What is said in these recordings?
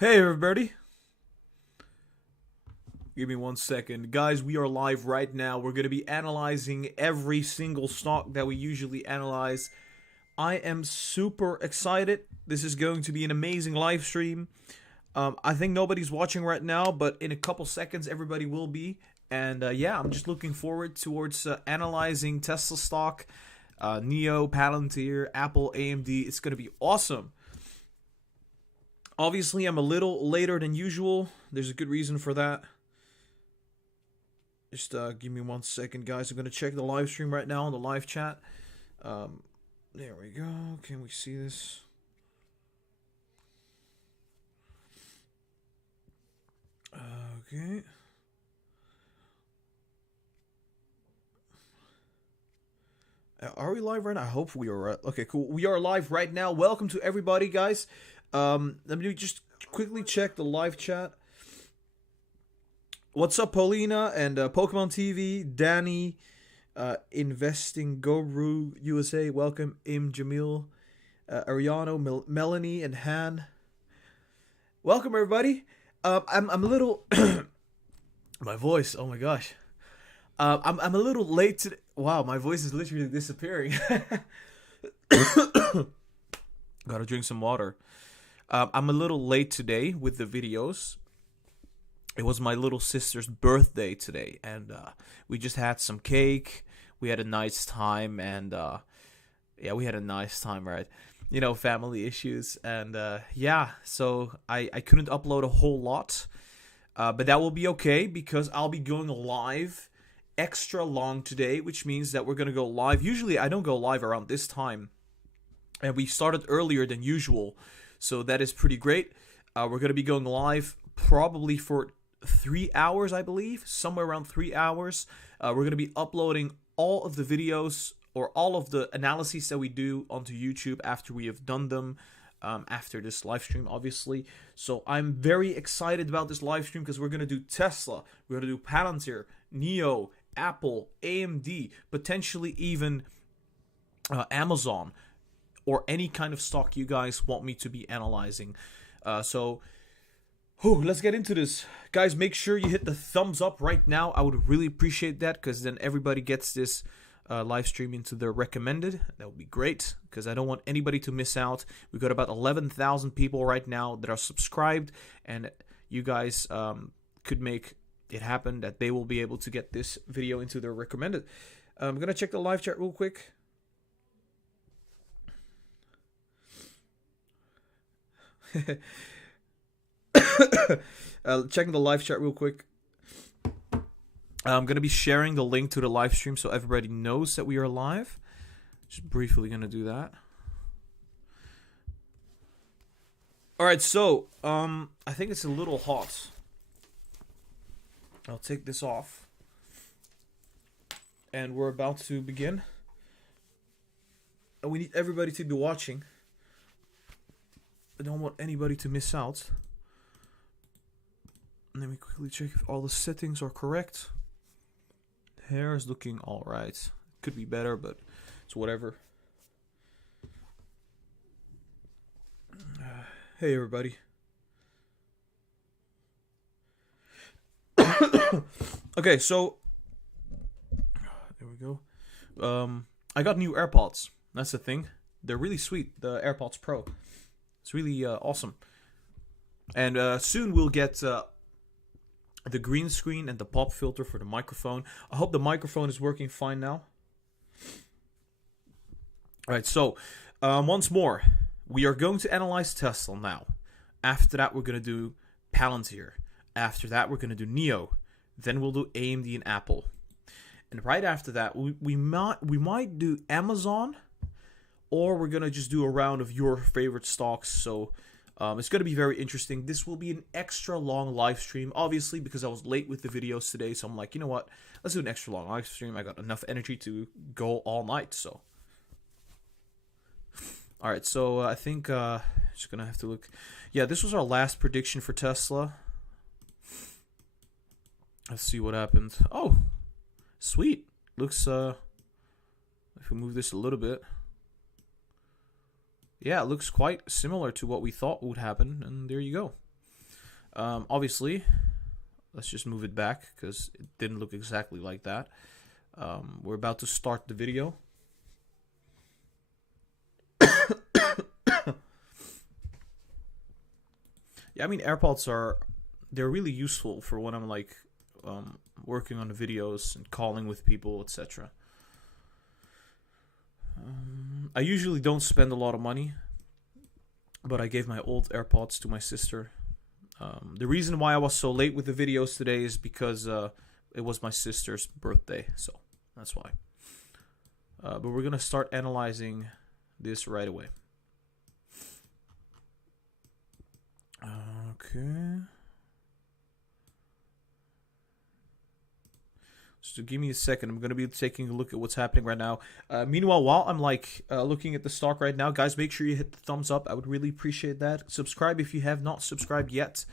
Hey everybody, give me 1 second. Guys, we are live right now. We're going to be analyzing every single stock that we usually analyze. I am super excited. This is going to be an amazing live stream. I think nobody's watching right now, but in a couple seconds everybody will be. And yeah, I'm just looking forward towards analyzing Tesla stock, NEO, Palantir, Apple, AMD. It's going to be awesome. Obviously, I'm a little later than usual. There's a good reason for that. Just give me 1 second, guys. I'm going to check the live stream right now on the live chat. There we go. Can we see this? Okay. Are we live right now? I hope we are. Okay, cool. We are live right now. Welcome to everybody, guys. Let me just quickly check the live chat. What's up, Paulina and Pokemon TV, Danny, Investing Guru USA, welcome, Jamil, Ariano, Melanie, and Han. Welcome, everybody. I'm a little my voice. Oh my gosh. I'm a little late today. Wow, my voice is literally disappearing. Gotta drink some water. I'm a little late today with the videos. It was my little sister's birthday today, and we just had some cake. We had a nice time, and yeah, we had a nice time, right? You know, family issues, and yeah, so I couldn't upload a whole lot, but that will be okay because I'll be going live extra long today, which means that we're gonna go live. Usually, I don't go live around this time, and we started earlier than usual, so that is pretty great. We're gonna be going live probably for 3 hours, I believe, somewhere around 3 hours. We're going to be uploading all of the videos or all of the analyses that we do onto YouTube after we have done them, after this live stream, obviously. So I'm very excited about this live stream because we're going to do Tesla, we're going to do Palantir, NEO, Apple, AMD, potentially even Amazon, or any kind of stock you guys want me to be analyzing. Let's get into this. Guys, make sure you hit the thumbs up right now. I would really appreciate that because then everybody gets this live stream into their recommended. That would be great because I don't want anybody to miss out. We've got about 11,000 people right now that are subscribed, and you guys could make it happen that they will be able to get this video into their recommended. I'm going to check the live chat real quick. Checking the live chat real quick. I'm going to be sharing the link to the live stream so everybody knows that we are live. Just briefly going to do that. Alright, so, I think it's a little hot. I'll take this off. And we're about to begin. And we need everybody to be watching. I don't want anybody to miss out. Let me quickly check if all the settings are correct. Hair is looking alright. Could be better, but it's whatever. Hey, everybody. Okay, so there we go. I got new AirPods. That's the thing. They're really sweet. The AirPods Pro. It's really awesome. And soon we'll get the green screen and the pop filter for the microphone. I hope the microphone is working fine now. Alright, so once more, we are going to analyze Tesla now. After that, we're going to do Palantir. After that, we're going to do NEO. Then we'll do AMD and Apple. And right after that, we might do Amazon, or we're going to just do a round of your favorite stocks. So it's going to be very interesting. This will be an extra long live stream, obviously, because I was late with the videos today. So I'm like, you know what? Let's do an extra long live stream. I got enough energy to go all night. So, all right. So I think just going to have to look. Yeah, this was our last prediction for Tesla. Let's see what happened. Oh, sweet. Looks, if we move this a little bit. Yeah, it looks quite similar to what we thought would happen, and there you go. Obviously, let's just move it back because it didn't look exactly like that. We're about to start the video. Yeah, I mean, AirPods they're really useful for when I'm like working on the videos and calling with people, etc. I usually don't spend a lot of money, but I gave my old AirPods to my sister. The reason why I was so late with the videos today is because it was my sister's birthday, so that's why. But we're gonna start analyzing this right away. Okay. So give me a second. I'm going to be taking a look at what's happening right now. Meanwhile, while I'm looking at the stock right now, guys, make sure you hit the thumbs up. I would really appreciate that. Subscribe if you have not subscribed yet.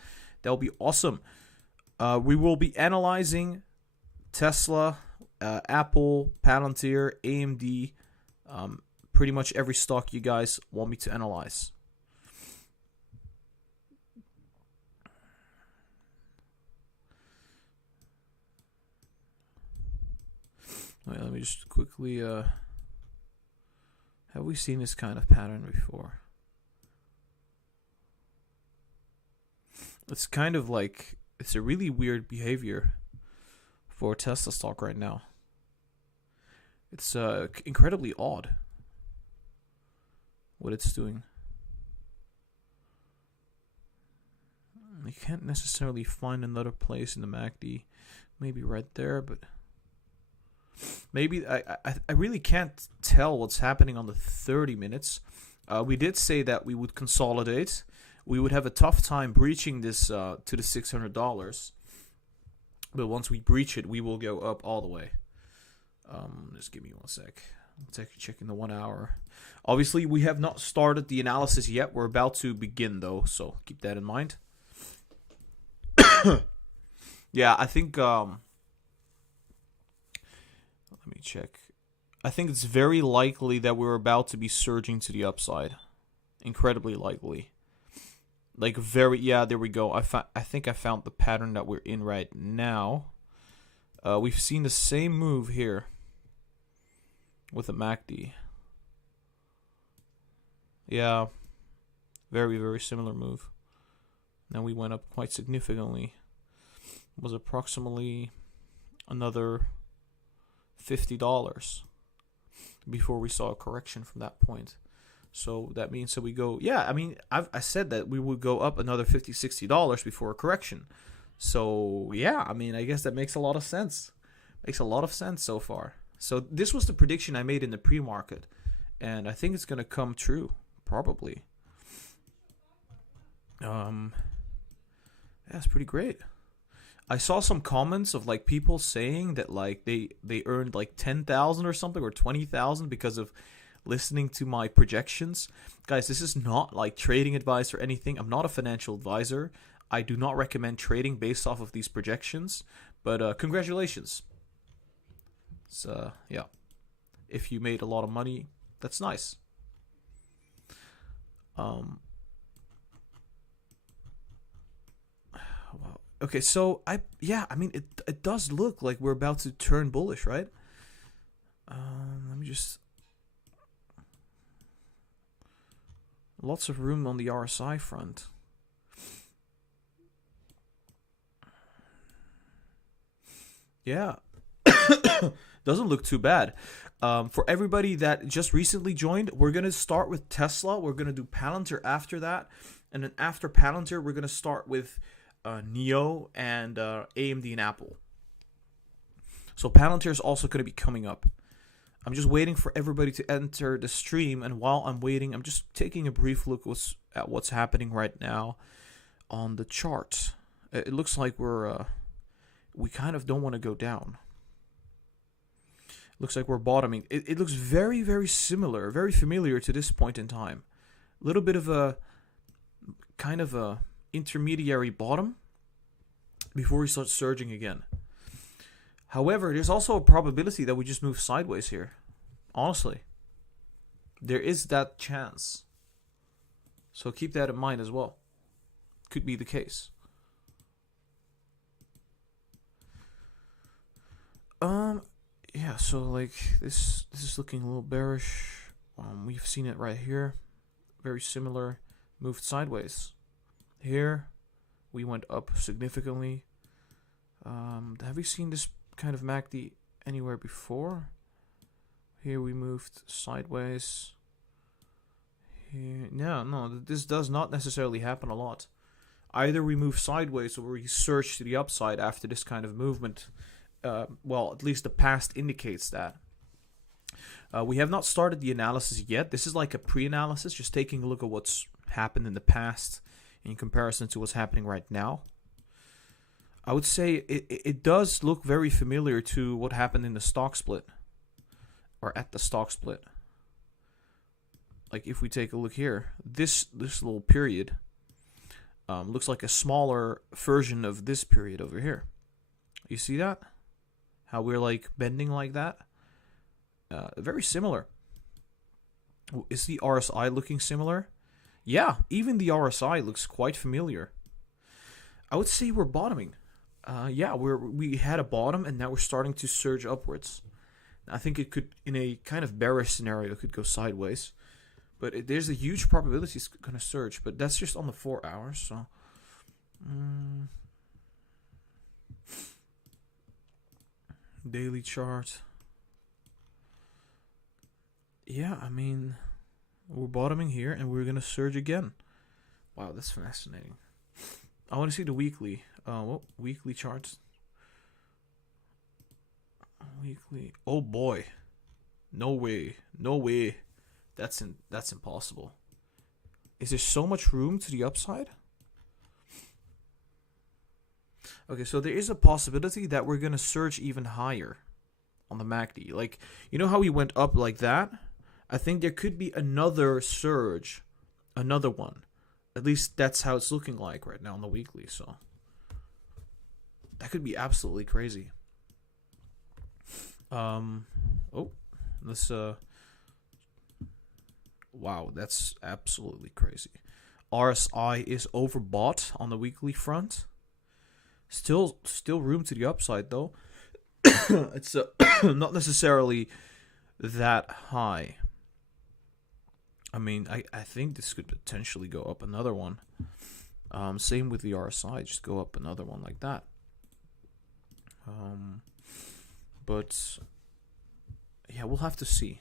That will be awesome. We will be analyzing Tesla, Apple, Palantir, AMD, pretty much every stock you guys want me to analyze. Wait, let me just quickly, have we seen this kind of pattern before? It's kind of like, it's a really weird behavior for Tesla stock right now. It's incredibly odd what it's doing. You can't necessarily find another place in the MACD, maybe right there, but maybe I really can't tell what's happening on the 30 minutes. We did say that we would consolidate. We would have a tough time breaching this to the $600. But once we breach it, we will go up all the way. Just give me one sec. I'm checking the 1 hour. Obviously, we have not started the analysis yet. We're about to begin, though, so keep that in mind. Yeah, I think... let me check. I think it's very likely that we're about to be surging to the upside. Incredibly likely. Like yeah, there we go. I think I found the pattern that we're in right now. We've seen the same move here with the MACD. Yeah, very, very similar move. Now we went up quite significantly. It was approximately another $50 before we saw a correction from that point. So that means that we go, yeah, I mean, I said that we would go up another $50-$60 before a correction. So yeah, I mean, I guess that makes a lot of sense. Makes a lot of sense so far. So this was the prediction I made in the pre-market, and I think it's going to come true, probably. Yeah, it's pretty great. I saw some comments of like people saying that like they earned like 10,000 or something, or 20,000 because of listening to my projections. Guys, this is not like trading advice or anything. I'm not a financial advisor. I do not recommend trading based off of these projections, but congratulations. So yeah, if you made a lot of money, that's nice. Wow. Okay, so I mean it does look like we're about to turn bullish, right? Let me just, lots of room on the RSI front. Yeah. Doesn't look too bad. For everybody that just recently joined, we're going to start with Tesla. We're going to do Palantir after that. And then after Palantir, we're going to start with NIO and AMD and Apple. So Palantir is also going to be coming up. I'm just waiting for everybody to enter the stream. And while I'm waiting, I'm just taking a brief look at what's happening right now on the chart. It looks like we kind of don't want to go down. Looks like we're bottoming. It looks very, very similar, very familiar to this point in time. A little bit of a kind of a intermediary bottom before we start surging again. However, there's also a probability that we just move sideways here. Honestly, there is that chance. So keep that in mind as well. Could be the case. Yeah, so like this is looking a little bearish. We've seen it right here. Very similar. Moved sideways. Here, we went up significantly. Have we seen this kind of MACD anywhere before? Here we moved sideways. Here, no, this does not necessarily happen a lot. Either we move sideways or we surge to the upside after this kind of movement. Well, at least the past indicates that. We have not started the analysis yet. This is like a pre-analysis, just taking a look at what's happened in the past in comparison to what's happening right now. I would say it does look very familiar to what happened in the stock split, or at the stock split. Like if we take a look here, this little period looks like a smaller version of this period over here. You see that? How we're like bending like that? Very similar. Is the RSI looking similar? Yeah, even the RSI looks quite familiar. I would say we're bottoming. Yeah, we had a bottom and now we're starting to surge upwards. I think it could, in a kind of bearish scenario, it could go sideways. But there's a huge probability it's going to surge. But that's just on the 4 hours. So, daily chart. Yeah, I mean, we're bottoming here and we're going to surge again. Wow, that's fascinating. I want to see the weekly. Well, weekly charts. Weekly. Oh boy. No way. No way. That's impossible. Is there so much room to the upside? Okay, so there is a possibility that we're going to surge even higher on the MACD. Like, you know how we went up like that? I think there could be another surge. Another one. At least that's how it's looking like right now on the weekly. So that could be absolutely crazy. Wow, that's absolutely crazy. RSI is overbought on the weekly front. Still room to the upside though. It's not necessarily that high. I mean, I think this could potentially go up another one. Same with the RSI, just go up another one like that. But yeah, we'll have to see.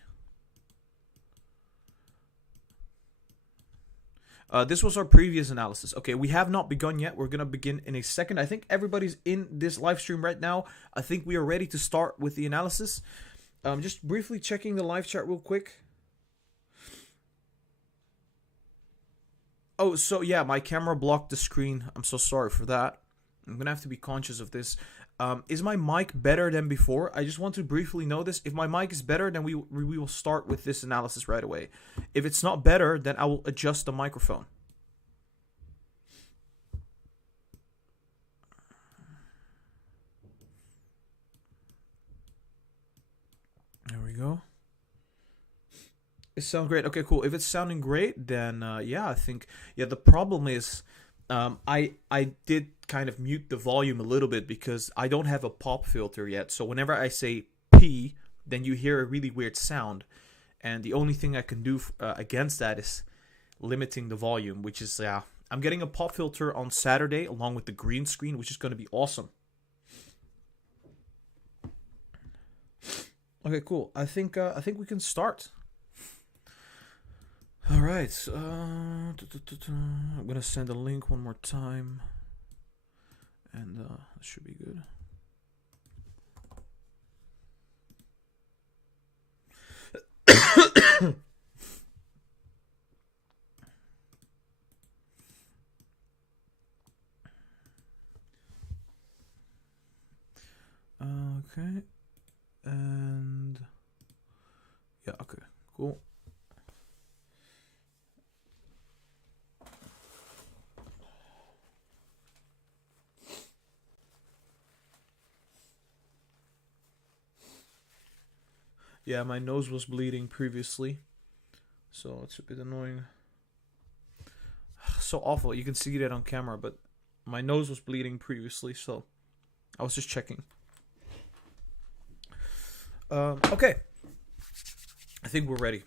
This was our previous analysis. Okay, we have not begun yet. We're going to begin in a second. I think everybody's in this live stream right now. I think we are ready to start with the analysis. Just briefly checking the live chat real quick. Oh, so yeah, my camera blocked the screen. I'm so sorry for that. I'm going to have to be conscious of this. Is my mic better than before? I just want to briefly know this. If my mic is better, then we will start with this analysis right away. If it's not better, then I will adjust the microphone. There we go. It sounds great. Okay, cool. If it's sounding great, then yeah, I think, yeah, the problem is I did kind of mute the volume a little bit because I don't have a pop filter yet. So whenever I say P, then you hear a really weird sound. And the only thing I can do against that is limiting the volume, which is, yeah, I'm getting a pop filter on Saturday along with the green screen, which is going to be awesome. Okay, cool. I think we can start. All right. I'm gonna send a link one more time, and that should be good. Okay, and yeah, okay, cool. Yeah, my nose was bleeding previously, so it's a bit annoying. So awful. You can see that on camera, but my nose was bleeding previously, so I was just checking. Okay. I think we're ready.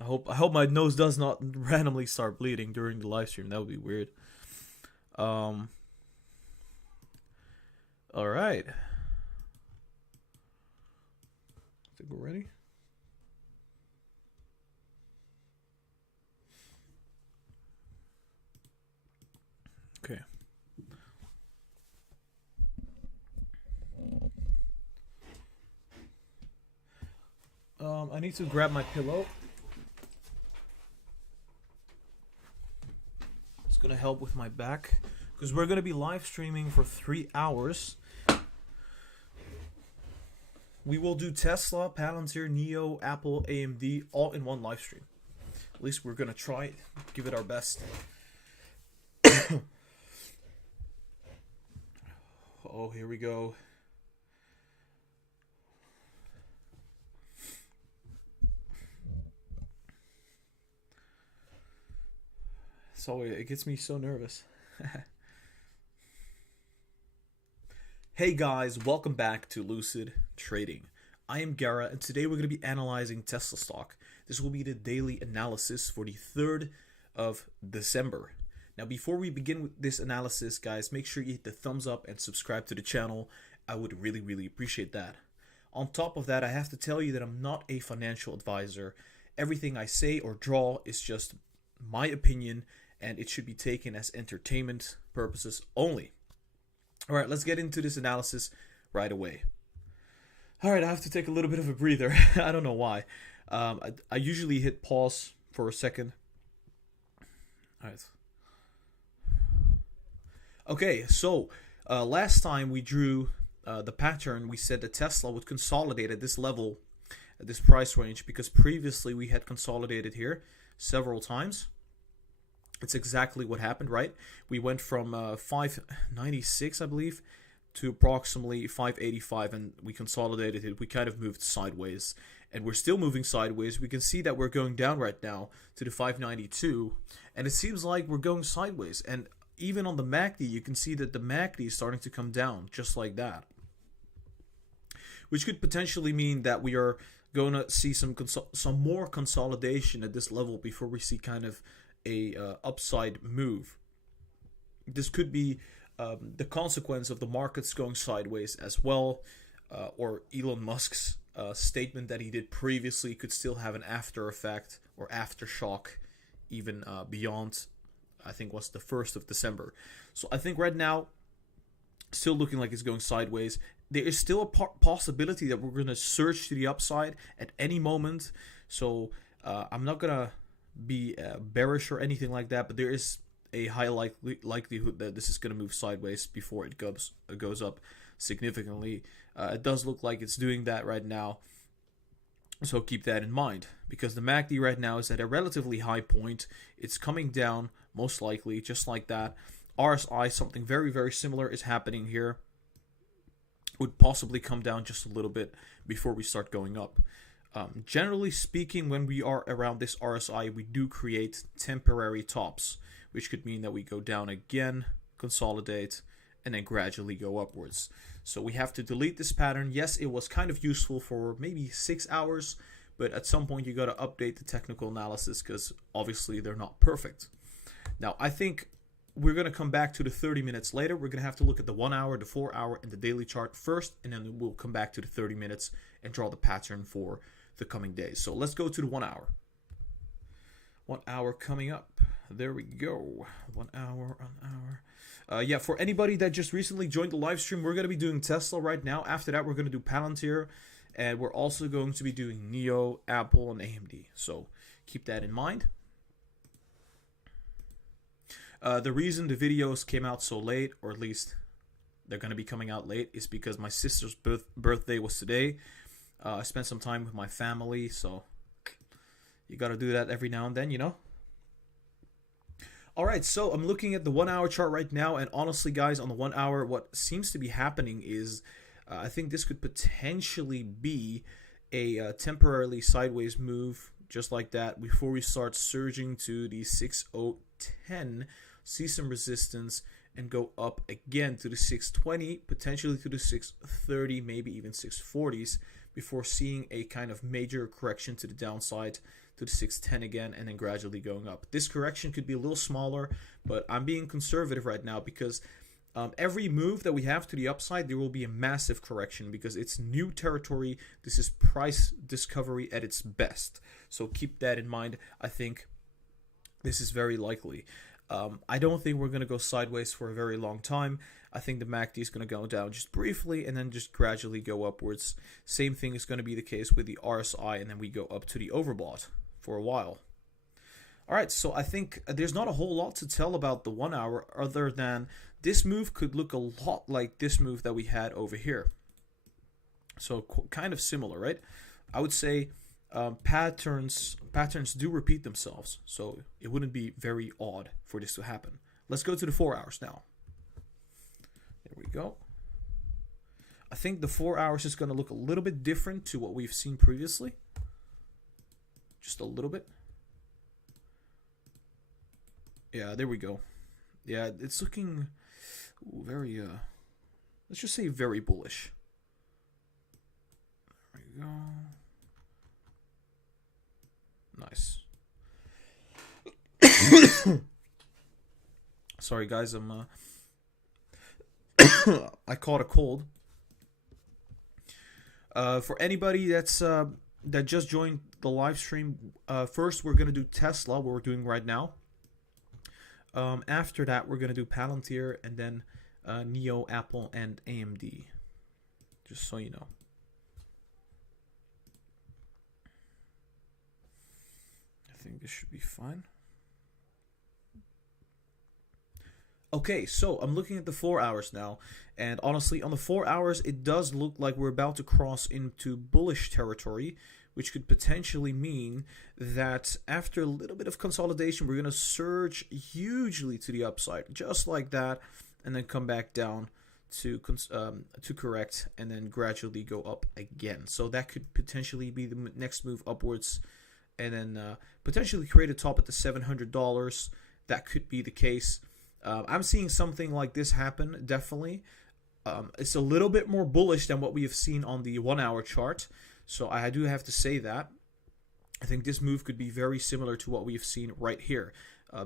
I hope my nose does not randomly start bleeding during the live stream. That would be weird. All right. I think we're ready. Okay. I need to grab my pillow. It's gonna help with my back because we're gonna be live streaming for 3 hours. We will do Tesla, Palantir, NIO, Apple, AMD all in one live stream. At least we're gonna try it, give it our best. Oh, here we go. So it gets me so nervous. Hey guys, welcome back to Lucid Trading. I am Gara, and today we're going to be analyzing Tesla stock. This will be the daily analysis for the 3rd of December. Now, before we begin with this analysis, guys, make sure you hit the thumbs up and subscribe to the channel. I would really appreciate that. On top of that, I have to tell you that I'm not a financial advisor. Everything I say or draw is just my opinion, and it should be taken as entertainment purposes only. All right, let's get into this analysis right away. All right, I have to take a little bit of a breather. I don't know why. I usually hit pause for a second. All right. Okay, so last time we drew the pattern, we said that Tesla would consolidate at this level, at this price range, because previously we had consolidated here several times. It's exactly what happened, right? We went from 596, I believe, to approximately 585, and we consolidated it. We kind of moved sideways, and we're still moving sideways. We can see that we're going down right now to the 592, and it seems like we're going sideways. And even on the MACD, you can see that the MACD is starting to come down, just like that, which could potentially mean that we are going to see some more consolidation at this level before we see kind of a upside move. This could be the consequence of the markets going sideways as well, or Elon Musk's statement that he did previously could still have an after effect or aftershock even beyond, I think, was the 1st of December. So I think right now, still looking like it's going sideways. There is still a possibility that we're going to surge to the upside at any moment. So I'm not going to be bearish or anything like that, but there is a high likelihood that this is going to move sideways before it goes up significantly. It does look like it's doing that right now, so keep that in mind, because the MACD right now is at a relatively high point. It's coming down most likely just like that. RSI, something very similar is happening here, would possibly come down just a little bit before we start going up. Generally speaking, when we are around this RSI, we do create temporary tops, which could mean that we go down again, consolidate, and then gradually go upwards. So we have to delete this pattern. Yes, it was kind of useful for maybe 6 hours, but at some point you got to update the technical analysis because obviously they're not perfect. Now, I think we're going to come back to the 30 minutes later. We're going to have to look at the 1 hour, the 4 hour, and the daily chart first, and then we'll come back to the 30 minutes and draw the pattern for the coming days. So let's go to the 1 hour. 1 hour coming up. There we go. 1 hour, 1 hour. Yeah, for anybody that just recently joined the live stream, we're going to be doing Tesla right now. After that, we're going to do Palantir, and we're also going to be doing NIO, Apple, and AMD. So keep that in mind. The reason the videos came out so late, or at least they're going to be coming out late, is because my sister's birthday was today. I spent some time with my family, so you got to do that every now and then, you know? Alright, so I'm looking at the 1 hour chart right now, and honestly, guys, on the 1 hour, what seems to be happening is I think this could potentially be a temporarily sideways move, just like that, before we start surging to the 6010, see some resistance, and go up again to the 620, potentially to the 630, maybe even 640s, before seeing a kind of major correction to the downside to the 610 again, and then gradually going up. This correction could be a little smaller, but I'm being conservative right now because every move that we have to the upside, there will be a massive correction because it's new territory. This is price discovery at its best. So keep that in mind. I think this is very likely. I don't think we're going to go sideways for a very long time. I think the MACD is going to go down just briefly and then just gradually go upwards. Same thing is going to be the case with the RSI, and then we go up to the overbought for a while. All right, so I think there's not a whole lot to tell about the 1 hour other than this move could look a lot like this move that we had over here. So kind of similar, right? I would say patterns do repeat themselves, so it wouldn't be very odd for this to happen. Let's go to the 4 hours now. There we go. I think the 4 hours is going to look a little bit different to what we've seen previously. Just a little bit. Yeah, there we go. Yeah, it's looking very, let's just say very bullish. There we go. Nice. Sorry guys, I'm I caught a cold. For anybody that's that just joined the live stream, first we're gonna do Tesla, what we're doing right now. After that, we're gonna do Palantir, and then Neo, Apple, and AMD. Just so you know. I think this should be fine. Okay, so I'm looking at the 4 hours now, and honestly, on the 4 hours, it does look like we're about to cross into bullish territory, which could potentially mean that after a little bit of consolidation, we're going to surge hugely to the upside, just like that, and then come back down to correct, and then gradually go up again. So that could potentially be the next move upwards, and then potentially create a top at the $700. That could be the case. I'm seeing something like this happen, definitely. It's a little bit more bullish than what we have seen on the 1 hour chart. So I do have to say that. I think this move could be very similar to what we've seen right here.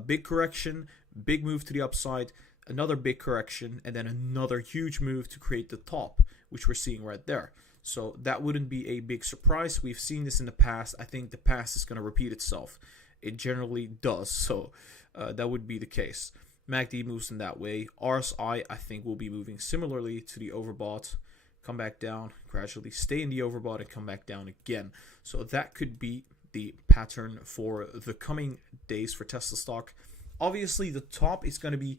Big correction, big move to the upside, another big correction, and then another huge move to create the top, which we're seeing right there. So that wouldn't be a big surprise. We've seen this in the past. I think the past is going to repeat itself. It generally does. So that would be the case. MACD moves in that way. RSI, I think, will be moving similarly to the overbought. Come back down, gradually stay in the overbought, and come back down again. So that could be the pattern for the coming days for Tesla stock. Obviously, the top is going to be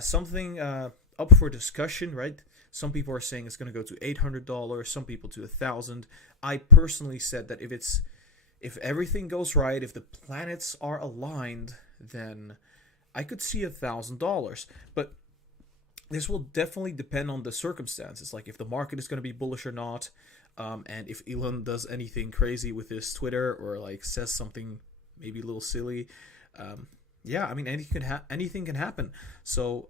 something up for discussion, right? Some people are saying it's going to go to $800, some people to $1,000. I personally said that if everything goes right, if the planets are aligned, then I could see $1,000. But this will definitely depend on the circumstances, like if the market is going to be bullish or not, and if Elon does anything crazy with his Twitter or like says something maybe a little silly. Yeah, I mean, anything can happen. So,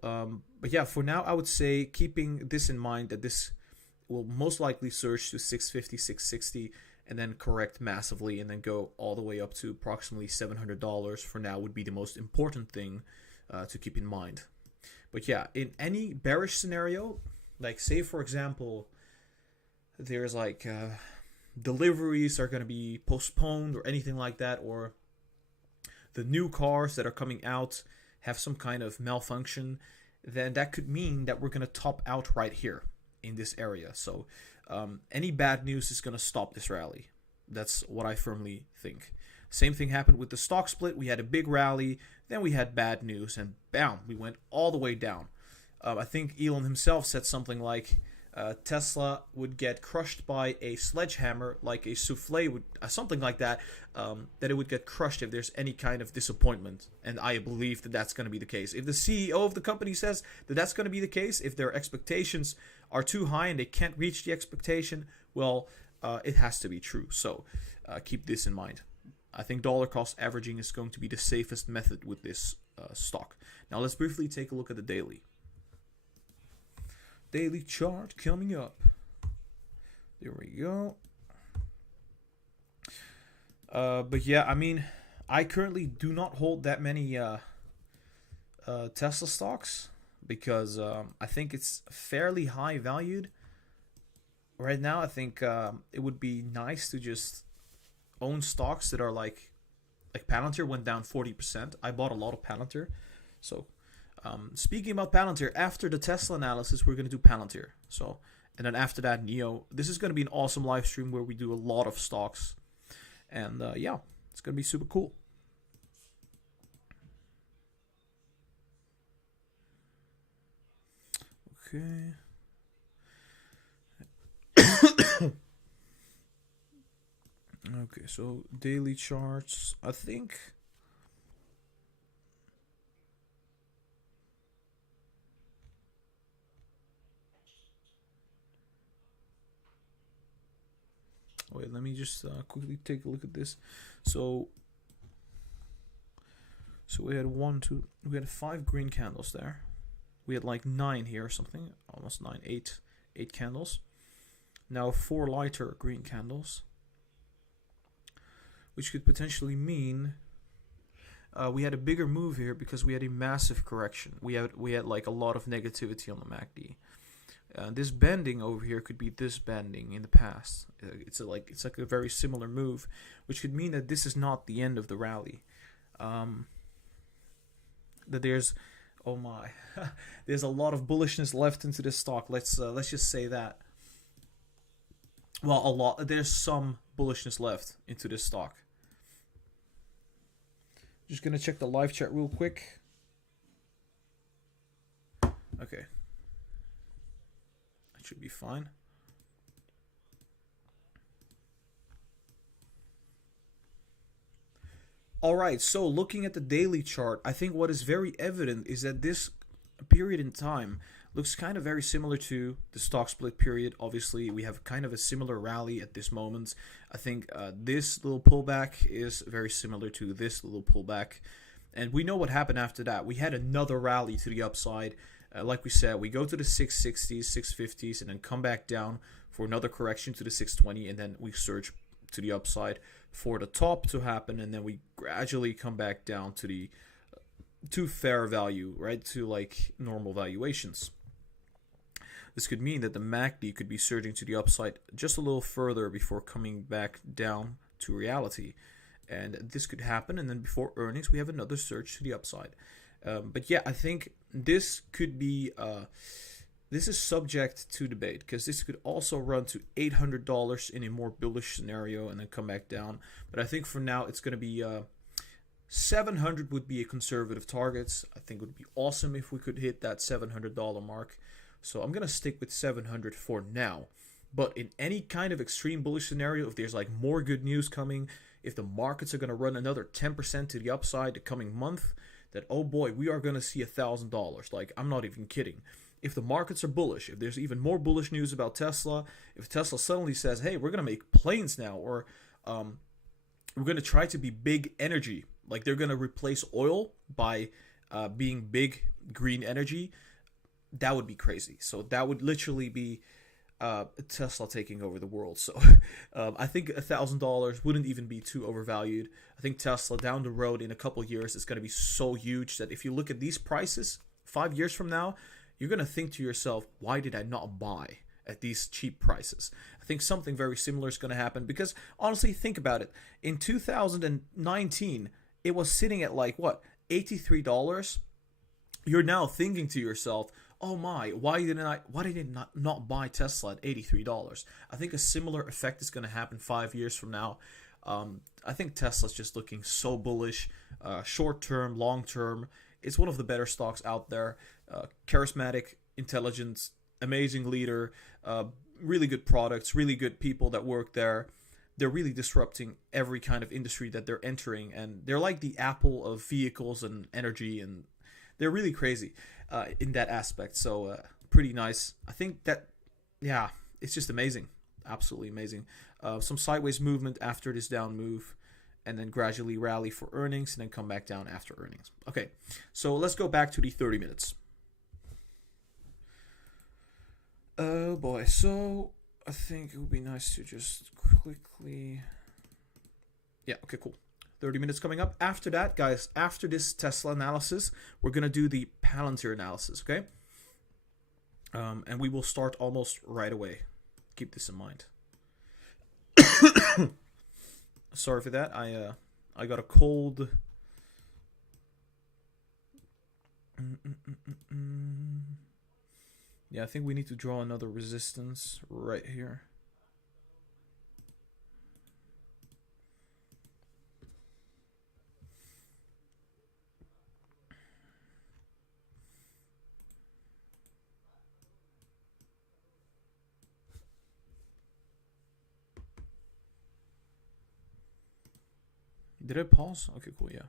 but yeah, for now, I would say keeping this in mind that this will most likely surge to 650, 660, and then correct massively, and then go all the way up to approximately $700 for now would be the most important thing to keep in mind. But yeah, in any bearish scenario, like say for example, there's like deliveries are going to be postponed or anything like that, or the new cars that are coming out have some kind of malfunction, then that could mean that we're going to top out right here in this area. So any bad news is going to stop this rally. That's what I firmly think. Same thing happened with the stock split. We had a big rally, then we had bad news, and bam, we went all the way down. I think Elon himself said something like Tesla would get crushed by a sledgehammer, like a souffle would, something like that, that it would get crushed if there's any kind of disappointment. And I believe that that's going to be the case. If the CEO of the company says that that's going to be the case, if their expectations are too high and they can't reach the expectation, well, it has to be true. So keep this in mind. I think dollar cost averaging is going to be the safest method with this stock. Now let's briefly take a look at the daily. daily chart coming up. There we go. But yeah, I mean, I currently do not hold that many Tesla stocks because I think it's fairly high valued. Right now, I think it would be nice to just own stocks that are like Palantir went down 40%. I bought a lot of Palantir. So speaking about Palantir, after the Tesla analysis, we're going to do Palantir. So, and then after that, NEO. This is going to be an awesome live stream where we do a lot of stocks. And yeah, it's going to be super cool. Okay. Okay, so daily charts, I think. Wait, let me just quickly take a look at this. So we had we had 5 green candles there. We had like 9 here or something, almost 9, 8 candles. Now 4 lighter green candles, which could potentially mean we had a bigger move here because we had a massive correction. We had like a lot of negativity on the MACD. This bending over here could be this bending in the past. It's like a very similar move, which could mean that this is not the end of the rally. That there's, oh my, there's a lot of bullishness left into this stock. Let's just say that. Well, there's some bullishness left into this stock. Just gonna check the live chat real quick. Okay. That should be fine. Alright, so looking at the daily chart, I think what is very evident is that this period in time looks kind of very similar to the stock split period. Obviously, we have kind of a similar rally at this moment. I think this little pullback is very similar to this little pullback. And we know what happened after that. We had another rally to the upside. Like we said, we go to the 660s, 650s, and then come back down for another correction to the 620, and then we surge to the upside for the top to happen, and then we gradually come back down to fair value, right? To like normal valuations. This could mean that the MACD could be surging to the upside just a little further before coming back down to reality. And this could happen, and then before earnings, we have another surge to the upside. But yeah, I think this could be, this is subject to debate, because this could also run to $800 in a more bullish scenario and then come back down. But I think for now, it's going to be 700 would be a conservative target. I think it would be awesome if we could hit that $700 mark. So I'm going to stick with 700 for now. But in any kind of extreme bullish scenario, if there's like more good news coming, if the markets are going to run another 10% to the upside the coming month, that, oh boy, we are going to see $1,000. Like, I'm not even kidding. If the markets are bullish, if there's even more bullish news about Tesla, if Tesla suddenly says, hey, we're going to make planes now, or we're going to try to be big energy, like they're going to replace oil by being big green energy, that would be crazy. So that would literally be Tesla taking over the world. So I think $1,000 wouldn't even be too overvalued. I think Tesla down the road in a couple of years is going to be so huge that if you look at these prices 5 years from now, you're going to think to yourself, why did I not buy at these cheap prices? I think something very similar is going to happen, because honestly, think about it. In 2019, it was sitting at like, what, $83? You're now thinking to yourself, oh my, why did I not buy Tesla at $83? I think a similar effect is going to happen 5 years from now. I think Tesla's just looking so bullish, short term, long term. It's one of the better stocks out there. Charismatic, intelligent, amazing leader, really good products, really good people that work there. They're really disrupting every kind of industry that they're entering, and they're like the Apple of vehicles and energy, and they're really crazy in that aspect. So pretty nice. I think that, yeah, it's just amazing. Absolutely amazing. Some sideways movement after this down move, and then gradually rally for earnings, and then come back down after earnings. Okay, so let's go back to the 30 minutes. Oh boy, so I think it would be nice to just quickly. Yeah, okay, cool. 30 minutes coming up. After that, guys, after this Tesla analysis, we're going to do the Palantir analysis, okay? And we will start almost right away. Keep this in mind. Sorry for that. I got a cold. Yeah, I think we need to draw another resistance right here. Did I pause? Okay, cool, yeah.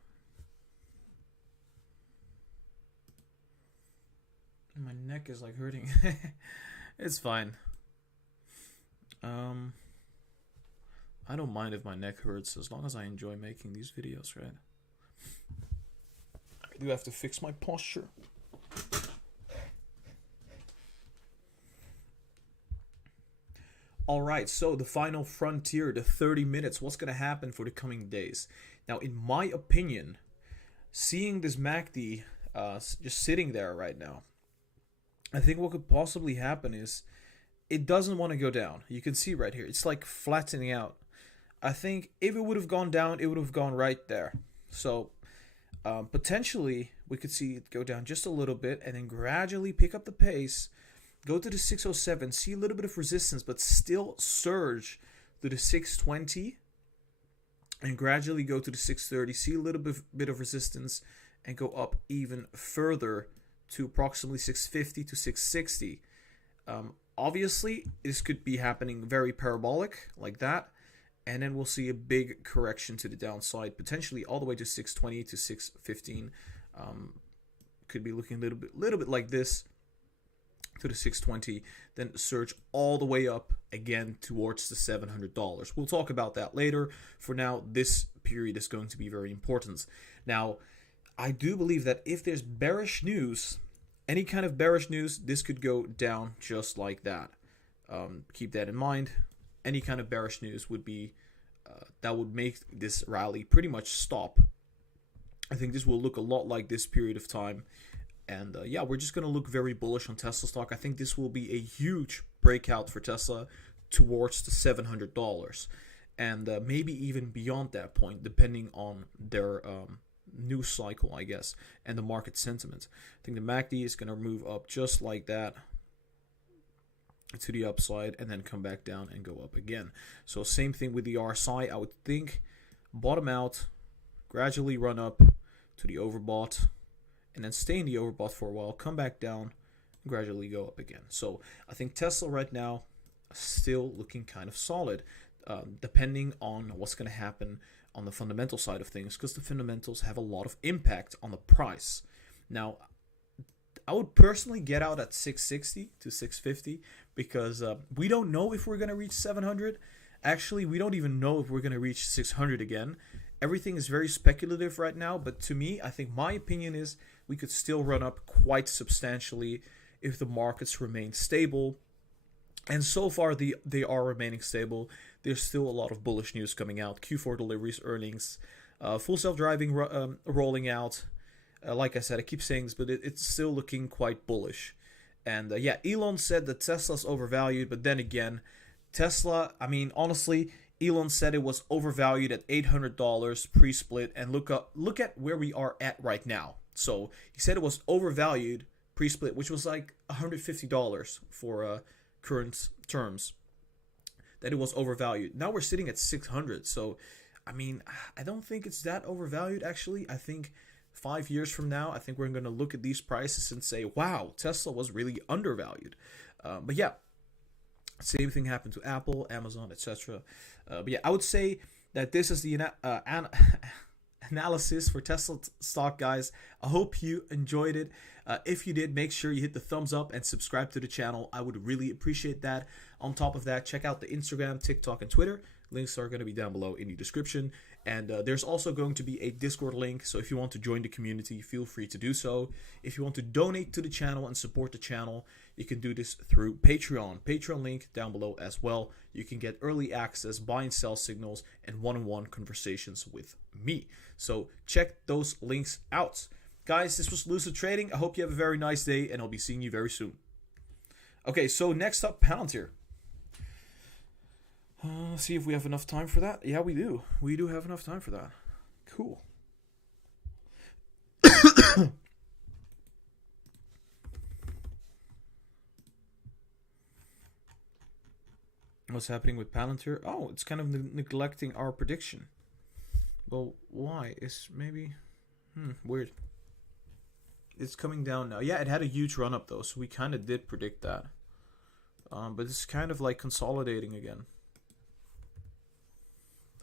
My neck is like hurting. It's fine. I don't mind if my neck hurts as long as I enjoy making these videos, right? I do have to fix my posture. Alright, so the final frontier, the 30 minutes, what's going to happen for the coming days? Now, in my opinion, seeing this MACD just sitting there right now, I think what could possibly happen is it doesn't want to go down. You can see right here, it's like flattening out. I think if it would have gone down, it would have gone right there. So potentially we could see it go down just a little bit and then gradually pick up the pace, go to the 607, see a little bit of resistance, but still surge to the 620 and gradually go to the 630, see a little bit of resistance and go up even further to approximately 650 to 660. Obviously, this could be happening very parabolic like that, and then we'll see a big correction to the downside, potentially all the way to 620 to 615. Could be looking a little bit like this to the 620, then surge all the way up again towards the $700. We'll talk about that later. For now, this period is going to be very important. Now, I do believe that if there's bearish news, any kind of bearish news, this could go down just like that. Keep that in mind. Any kind of bearish news would be that would make this rally pretty much stop. I think this will look a lot like this period of time. And yeah, we're just going to look very bullish on Tesla stock. I think this will be a huge breakout for Tesla towards the $700. And maybe even beyond that point, depending on their news cycle, I guess, and the market sentiment. I think the MACD is going to move up just like that to the upside and then come back down and go up again. So same thing with the RSI. I would think bottom out, gradually run up to the overbought, and then stay in the overbought for a while, come back down, and gradually go up again. So I think Tesla right now still looking kind of solid, depending on what's going to happen on the fundamental side of things, because the fundamentals have a lot of impact on the price. Now, I would personally get out at 660 to 650 because we don't know if we're going to reach 700. Actually, we don't even know if we're going to reach 600 again. Everything is very speculative right now, but to me, I think my opinion is we could still run up quite substantially if the markets remain stable. And so far, they are remaining stable. There's still a lot of bullish news coming out. Q4 deliveries, earnings, full self-driving rolling out. Like I said, I keep saying this, but it's still looking quite bullish. And yeah, Elon said that Tesla's overvalued, but then again, Tesla, I mean, honestly, Elon said it was overvalued at $800 pre-split, and look at where we are at right now. So he said it was overvalued pre-split, which was like $150 for current terms. That it was overvalued. Now we're sitting at 600. So, I mean, I don't think it's that overvalued. Actually, I think 5 years from now, I think we're going to look at these prices and say, wow, Tesla was really undervalued. But yeah, same thing happened to Apple, Amazon, etc. But yeah, I would say that this is the analysis for Tesla stock, guys. I hope you enjoyed it. If you did, make sure you hit the thumbs up and subscribe to the channel. I would really appreciate that. On top of that, check out the Instagram, TikTok, and Twitter. Links are going to be down below in the description. And there's also going to be a Discord link, so if you want to join the community, feel free to do so. If you want to donate to the channel and support the channel, you can do this through Patreon. Patreon link down below as well. You can get early access, buy and sell signals, and one-on-one conversations with me. So check those links out. Guys, this was Lucid Trading. I hope you have a very nice day, and I'll be seeing you very soon. Okay, so next up, Palantir. See if we have enough time for that. Yeah, we do. We do have enough time for that. Cool. What's happening with Palantir? Oh, it's kind of neglecting our prediction. Well, why? It's maybe... weird. It's coming down now. Yeah, it had a huge run up though, so we kind of did predict that. But it's kind of like consolidating again.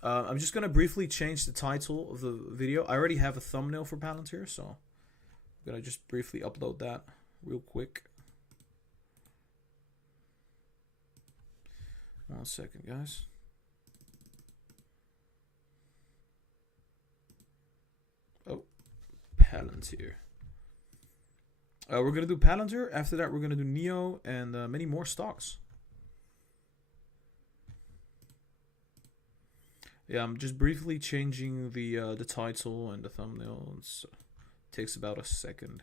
I'm just going to briefly change the title of the video. I already have a thumbnail for Palantir, so I'm going to just briefly upload that real quick. 1 second, guys. Oh, Palantir. We're going to do Palantir. After that, we're going to do NEO and many more stocks. Yeah, I'm just briefly changing the title and the thumbnail. It takes about a second.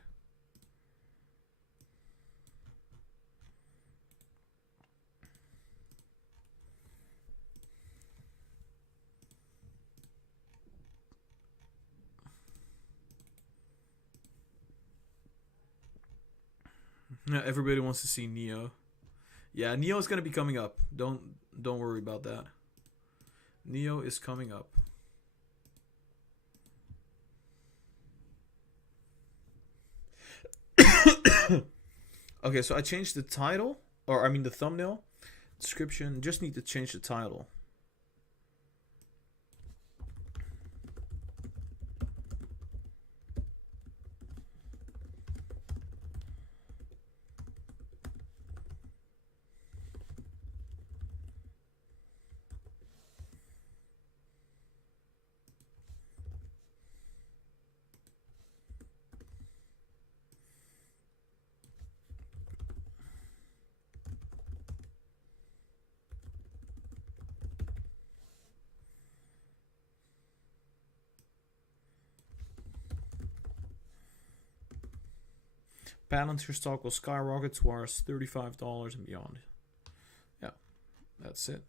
Yeah, everybody wants to see NEO. Yeah, NEO is gonna be coming up. Don't worry about that. NEO is coming up. Okay, so I changed the title, or I mean the thumbnail, description. Just need to change the title. Palantir stock will skyrocket towards $35 and beyond. Yeah, that's it.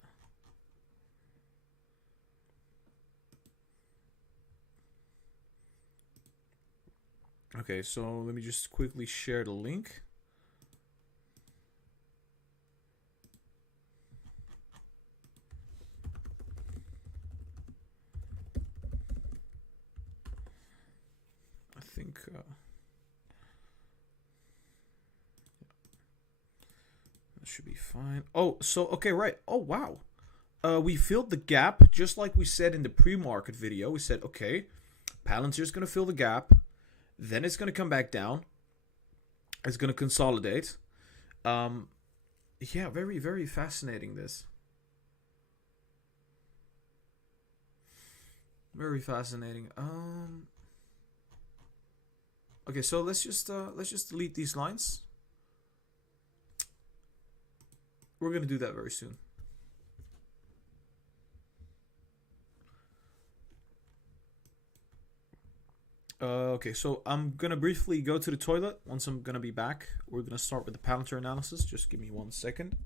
Okay, so let me just quickly share the link. I think... should be fine. Oh, so okay, right. Oh wow, we filled the gap just like we said in the pre-market video. We said, okay, Palantir's gonna fill the gap, then it's gonna come back down, it's gonna consolidate. Yeah, very fascinating, this. Very fascinating. Okay, so let's just delete these lines. We're going to do that very soon. Okay, so I'm going to briefly go to the toilet. Once I'm going to be back, we're going to start with the Palantir analysis. Just give me 1 second.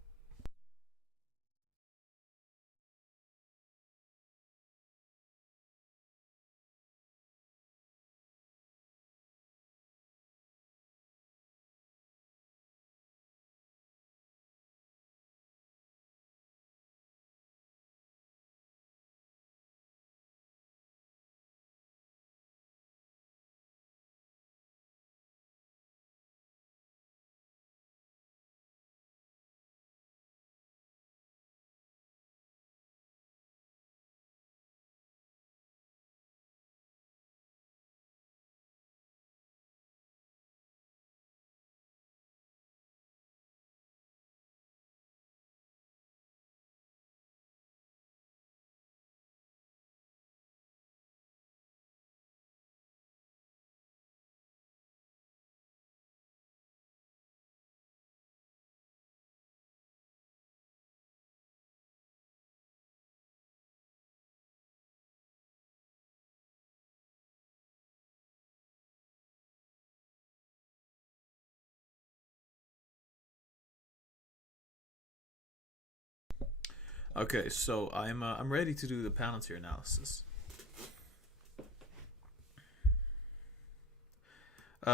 Okay, so I'm ready to do the Palantir analysis.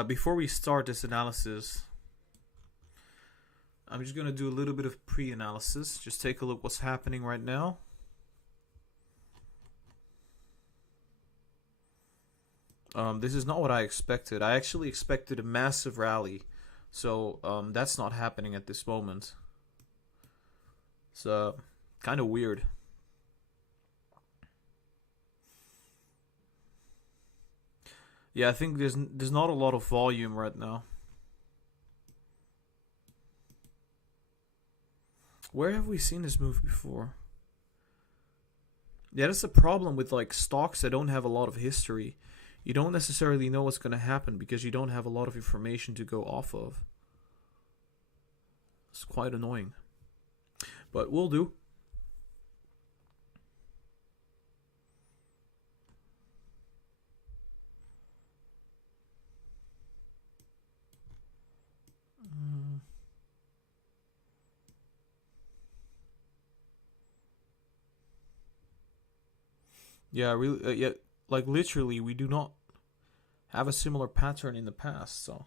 Before we start this analysis, I'm just gonna do a little bit of pre-analysis. Just take a look what's happening right now. This is not what I expected. I actually expected a massive rally, so that's not happening at this moment. So kind of weird. Yeah, I think there's not a lot of volume right now. Where have we seen this move before? Yeah, that's the problem with like stocks that don't have a lot of history. You don't necessarily know what's going to happen because you don't have a lot of information to go off of. It's quite annoying. But we'll do. Yeah, really. Yeah, like literally, we do not have a similar pattern in the past. So,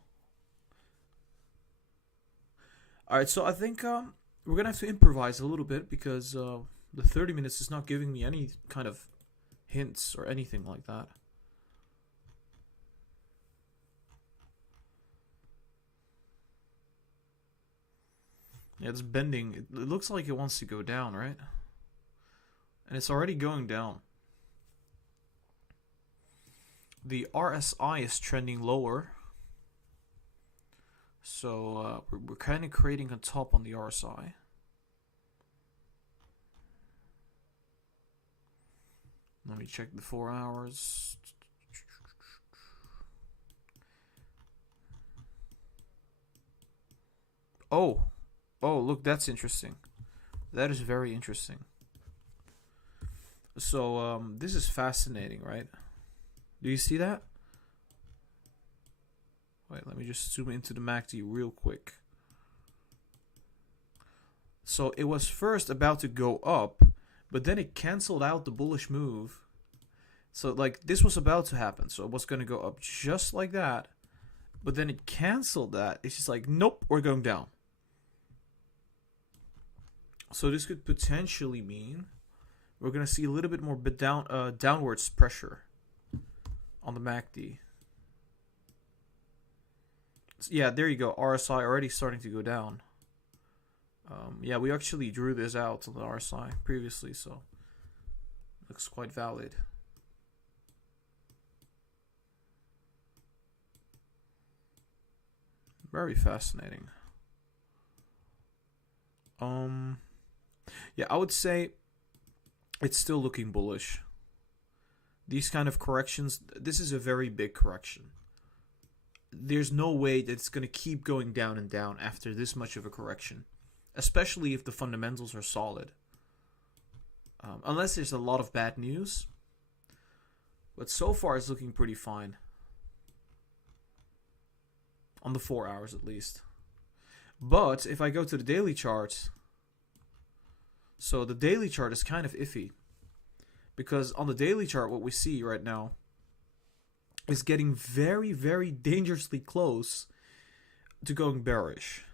all right. So I think we're gonna have to improvise a little bit because the 30 minutes is not giving me any kind of hints or anything like that. Yeah, it's bending. It looks like it wants to go down, right? And it's already going down. The RSI is trending lower. So we're kind of creating a top on the RSI. Let me check the 4 hours. Oh, look, that's interesting. That is very interesting. So this is fascinating, right? Do you see that? Wait, let me just zoom into the MACD real quick. So it was first about to go up, but then it canceled out the bullish move. So like this was about to happen. So it was going to go up just like that, but then it canceled that. It's just like, nope, we're going down. So this could potentially mean we're going to see a little bit more downwards pressure on the MACD. Yeah, there you go. RSI already starting to go down. Yeah, we actually drew this out on the RSI previously, so looks quite valid. Very fascinating. Yeah, I would say it's still looking bullish. These kind of corrections, this is a very big correction. There's no way that it's going to keep going down and down after this much of a correction, especially if the fundamentals are solid. Unless there's a lot of bad news. But so far it's looking pretty fine. On the 4 hours at least. But if I go to the daily chart, so the daily chart is kind of iffy. Because on the daily chart, what we see right now is getting very, very dangerously close to going bearish.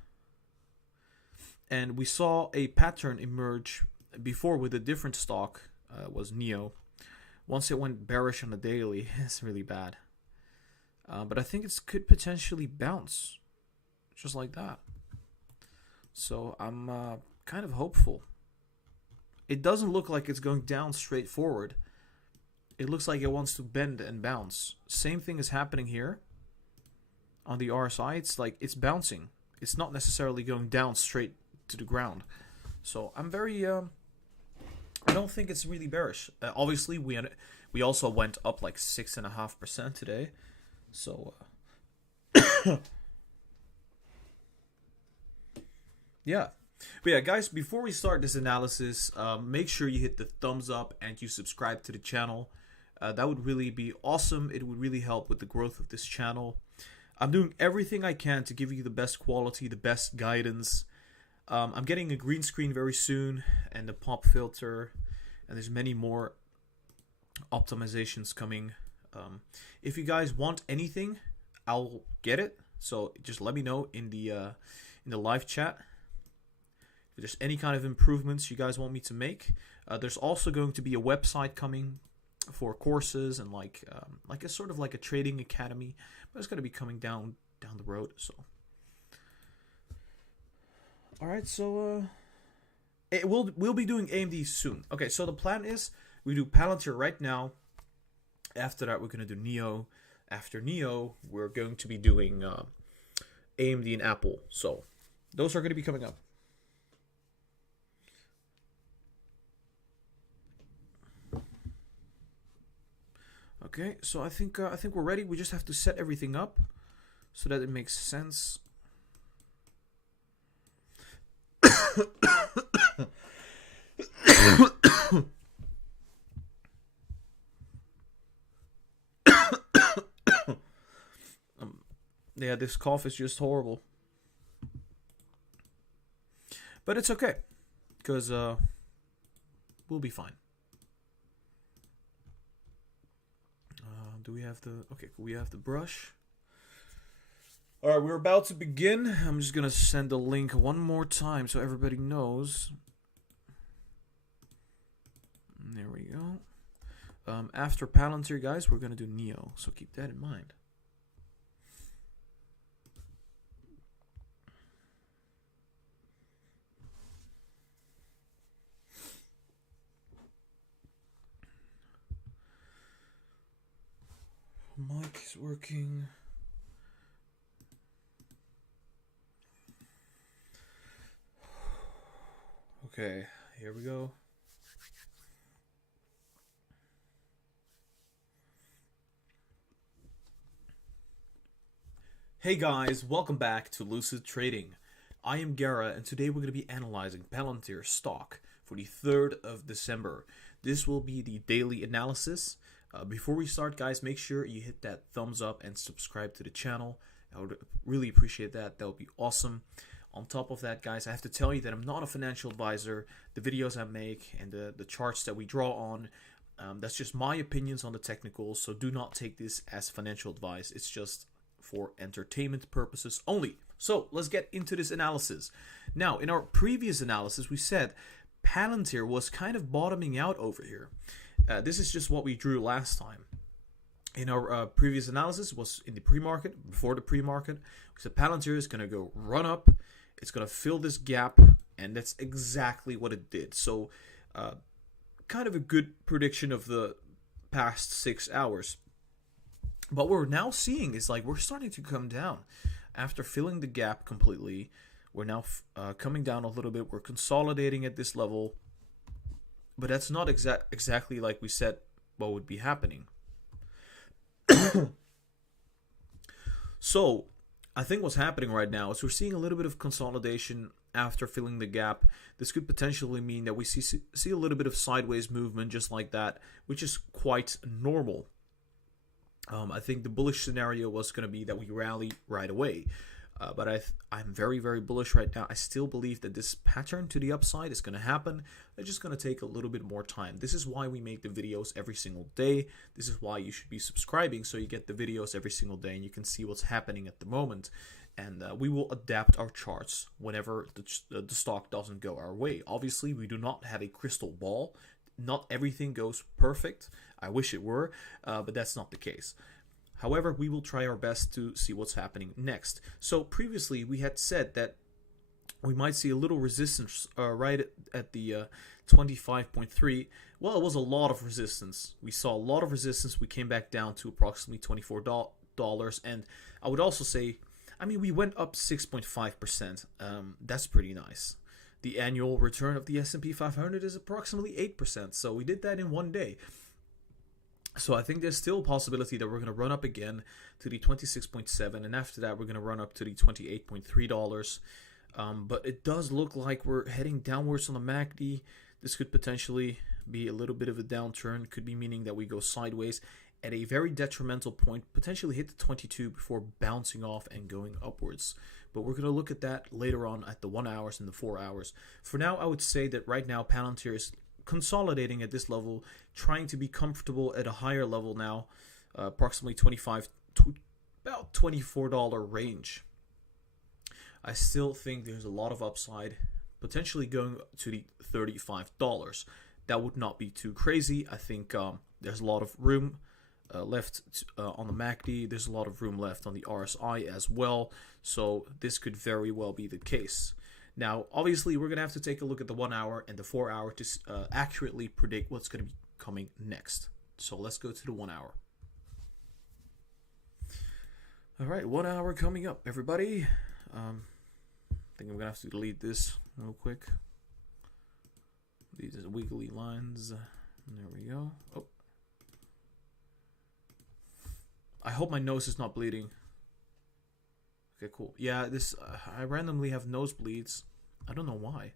And we saw a pattern emerge before with a different stock, was NEO. Once it went bearish on the daily, it's really bad. But I think it could potentially bounce just like that. So I'm kind of hopeful. It doesn't look like it's going down straight forward. It looks like it wants to bend and bounce. Same thing is happening here on the RSI. It's like it's bouncing. It's not necessarily going down straight to the ground. So I'm very I don't think it's really bearish. Obviously we also went up like 6.5% today. So yeah. But yeah, guys, before we start this analysis, make sure you hit the thumbs up and you subscribe to the channel. That would really be awesome. It would really help with the growth of this channel. I'm doing everything I can to give you the best quality, the best guidance. I'm getting a green screen very soon, and the pop filter, and there's many more optimizations coming. If you guys want anything, I'll get it. So just let me know in the live chat if there's any kind of improvements you guys want me to make. There's also going to be a website coming for courses and like a sort of like a trading academy, but it's going to be coming down the road. So all right, so we'll be doing AMD soon. Okay, so the plan is we do Palantir right now. After that, we're going to do Neo. After Neo, we're going to be doing AMD and Apple. So those are going to be coming up. Okay, so I think we're ready. We just have to set everything up so that it makes sense. Yeah, this cough is just horrible. But it's okay, because we'll be fine. Do we have the... Okay, we have the brush. Alright, we're about to begin. I'm just going to send the link one more time so everybody knows. There we go. After Palantir, guys, we're going to do Neo, so keep that in mind. Mic is working. Okay, here we go. Hey guys, welcome back to Lucid Trading. I am Gara, and today we're going to be analyzing Palantir Stock for the 3rd of December. This will be the daily analysis. Before we start, guys, make sure you hit that thumbs up and subscribe to the channel. I would really appreciate that. That would be awesome. On top of that, guys, I have to tell you that I'm not a financial advisor. The videos I make and the charts that we draw on, that's just my opinions on the technicals, so do not take this as financial advice. It's just for entertainment purposes only. So let's get into this analysis. Now, in our previous analysis, we said Palantir was kind of bottoming out over here. This is just what we drew last time. In our previous analysis was in the pre-market, before the pre-market. We said Palantir is going to go run up. It's going to fill this gap, and that's exactly what it did. So kind of a good prediction of the past 6 hours. But what we're now seeing is like we're starting to come down. After filling the gap completely, we're now coming down a little bit. We're consolidating at this level. But that's not exactly like we said what would be happening. So, I think what's happening right now is we're seeing a little bit of consolidation after filling the gap. This could potentially mean that we see a little bit of sideways movement just like that, which is quite normal. I think the bullish scenario was going to be that we rally right away. But I'm very, very bullish right now. I still believe that this pattern to the upside is going to happen. It's just going to take a little bit more time. This is why we make the videos every single day. This is why you should be subscribing, so you get the videos every single day and you can see what's happening at the moment. And we will adapt our charts whenever the stock doesn't go our way. Obviously, we do not have a crystal ball. Not everything goes perfect. I wish it were, but that's not the case. However, we will try our best to see what's happening next. So previously, we had said that we might see a little resistance right at the 25.3. Well, it was a lot of resistance. We saw a lot of resistance. We came back down to approximately $24. And I would also say, I mean, we went up 6.5%. That's pretty nice. The annual return of the S&P 500 is approximately 8%. So we did that in one day. So I think there's still a possibility that we're going to run up again to the 26.7, and after that we're going to run up to the $28.3. But it does look like we're heading downwards on the MACD. This could potentially be a little bit of a downturn. Could be meaning that we go sideways. at a very detrimental point, potentially hit the 22 before bouncing off and going upwards. But we're going to look at that later on at the 1 hours and the 4 hours. For now, I would say that right now Palantir is consolidating at this level, trying to be comfortable at a higher level now, approximately 25 to about $24 range. I still think there's a lot of upside, potentially going to the $35. That would not be too crazy. I think there's a lot of room left on the MACD. There's a lot of room left on the RSI as well. So this could very well be the case. Now, obviously, we're going to have to take a look at the 1 hour and the 4 hour to accurately predict what's going to be coming next. So let's go to the 1 hour. All right, 1 hour coming up, everybody. I think I'm going to have to delete this real quick. These are wiggly lines. There we go. Oh. I hope my nose is not bleeding. Okay, cool. Yeah, this I randomly have nosebleeds. I don't know why.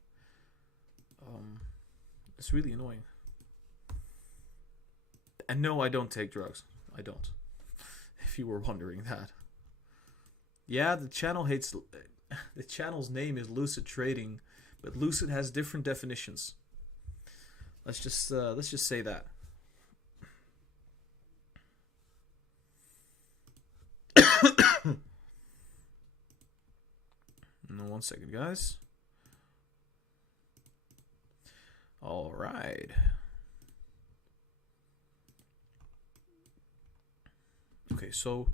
It's really annoying. And no, I don't take drugs. I don't. If you were wondering that. Yeah, the channel hates. The channel's name is Lucid Trading, but Lucid has different definitions. Let's just say that. No, 1 second, guys. All right. Okay, so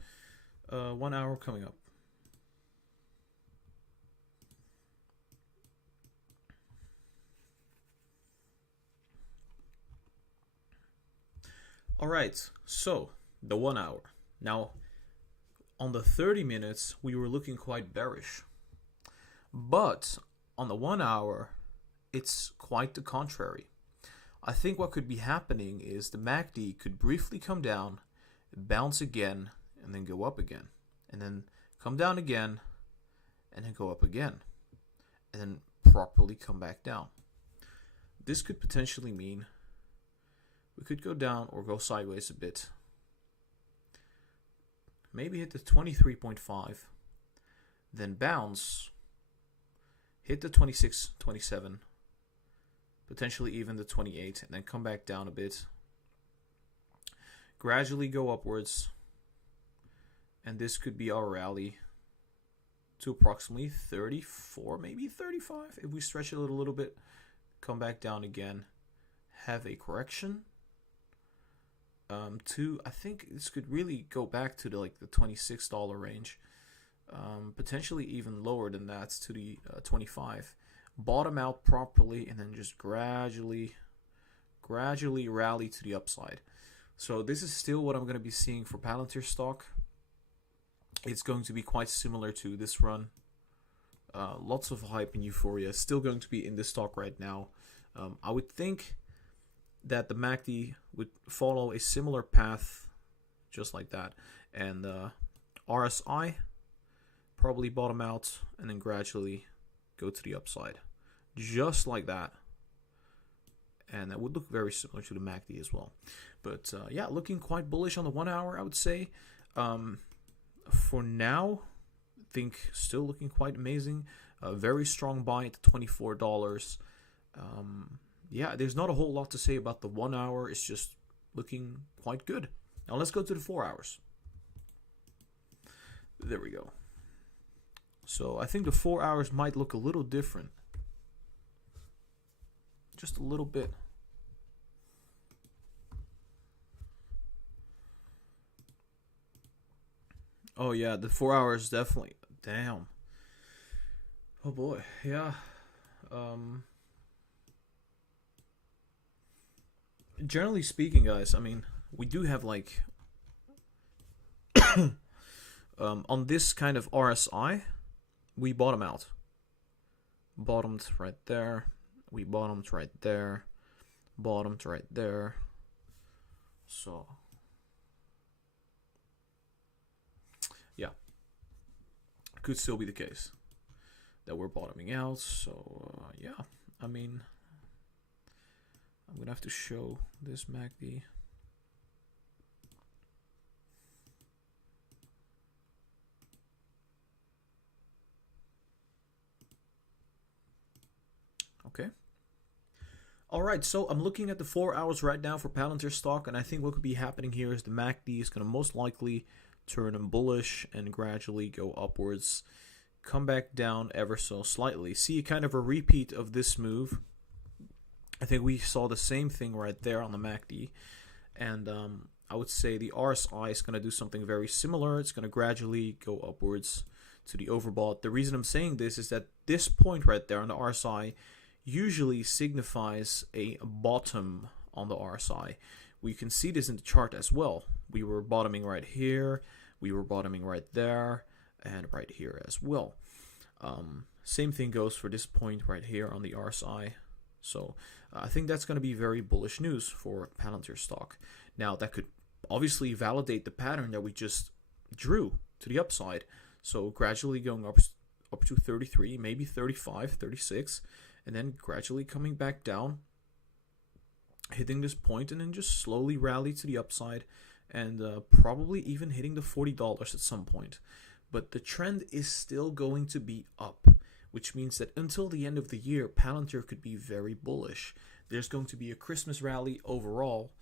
1 hour coming up. All right, so the 1 hour. Now, on the 30 minutes, we were looking quite bearish. But on the 1 hour, it's quite the contrary. I think what could be happening is the MACD could briefly come down, bounce again, and then go up again. And then come down again, and then go up again. And then properly come back down. This could potentially mean we could go down or go sideways a bit. Maybe hit the 23.5, then bounce, hit the 26, 27, potentially even the 28, and then come back down a bit. Gradually go upwards, and this could be our rally to approximately 34, maybe 35. If we stretch it a little bit, come back down again, have a correction. I think this could really go back to the $26 range, potentially even lower than that, to the 25. Bottom out properly, and then just gradually rally to the upside. So this is still what I'm going to be seeing for Palantir stock. It's going to be quite similar to this run. Lots of hype and euphoria still going to be in this stock right now. I would think that the MACD would follow a similar path, just like that, and RSI probably bottom out and then gradually go to the upside, just like that, and that would look very similar to the MACD as well. But yeah, looking quite bullish on the 1 hour, I would say. For now, I think still looking quite amazing. A very strong buy at $24. Yeah, there's not a whole lot to say about the 1 hour. It's just looking quite good. Now let's go to the 4 hours. There we go. So I think the 4 hours might look a little different. Just a little bit. Oh yeah, the 4 hours definitely. Damn. Oh boy, yeah. Generally speaking, guys, I mean, we do have on this kind of RSI, we bottom out. Bottomed right there. We bottomed right there. Bottomed right there. So, yeah, could still be the case that we're bottoming out. So, yeah, I mean, I'm gonna have to show this MACD. Okay. All right, so I'm looking at the 4 hours right now for Palantir stock, and I think what could be happening here is the MACD is going to most likely turn bullish and gradually go upwards, come back down ever so slightly. See kind of a repeat of this move. I think we saw the same thing right there on the MACD, and I would say the RSI is going to do something very similar. It's going to gradually go upwards to the overbought. The reason I'm saying this is that this point right there on the RSI usually signifies a bottom on the RSI. We can see this in the chart as well. We were bottoming right here, we were bottoming right there, and right here as well. Same thing goes for this point right here on the RSI. So I think that's going to be very bullish news for Palantir stock. Now that could obviously validate the pattern that we just drew to the upside. So gradually going up to 33, maybe 35, 36, and then gradually coming back down, hitting this point, and then just slowly rally to the upside, and probably even hitting the $40 at some point. But the trend is still going to be up, which means that until the end of the year, Palantir could be very bullish. There's going to be a Christmas rally overall,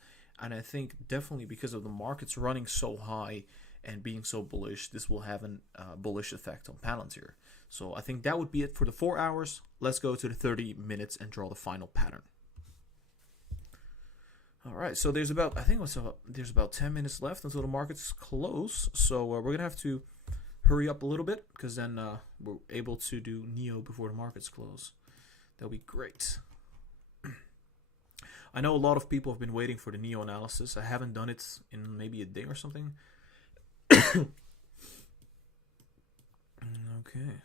and I think definitely because of the markets running so high and being so bullish, this will have a bullish effect on Palantir. So I think that would be it for the 4 hours. Let's go to the 30 minutes and draw the final pattern. All right, so there's about 10 minutes left until the markets close. So we're gonna have to hurry up a little bit because then we're able to do NEO before the markets close. That'll be great. I know a lot of people have been waiting for the NEO analysis. I haven't done it in maybe a day or something. Okay.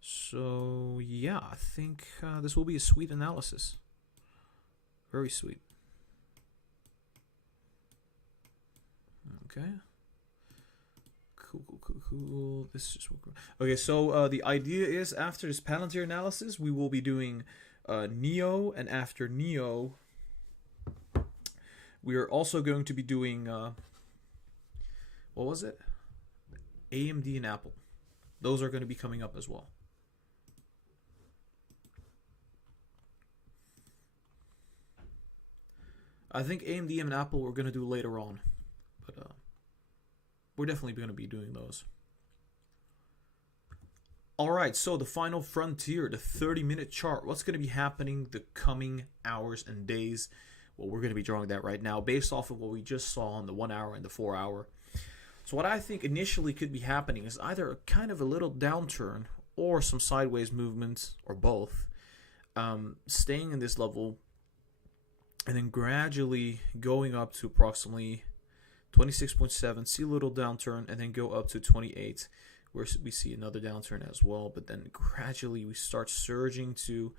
So yeah, I think this will be a sweet analysis. Very sweet. Okay. Cool. This is okay. So the idea is after this Palantir analysis, we will be doing NEO, and after NEO, we are also going to be doing what was it? AMD and Apple. Those are going to be coming up as well. I think AMD and Apple we're going to do later on, but we're definitely going to be doing those. Alright, so the final frontier, the 30-minute chart. What's going to be happening the coming hours and days? Well, we're going to be drawing that right now based off of what we just saw on the 1 hour and the 4 hour. So what I think initially could be happening is either a kind of a little downturn or some sideways movements, or both, staying in this level and then gradually going up to approximately 26.7, see a little downturn, and then go up to 28, where we see another downturn as well. But then gradually we start surging to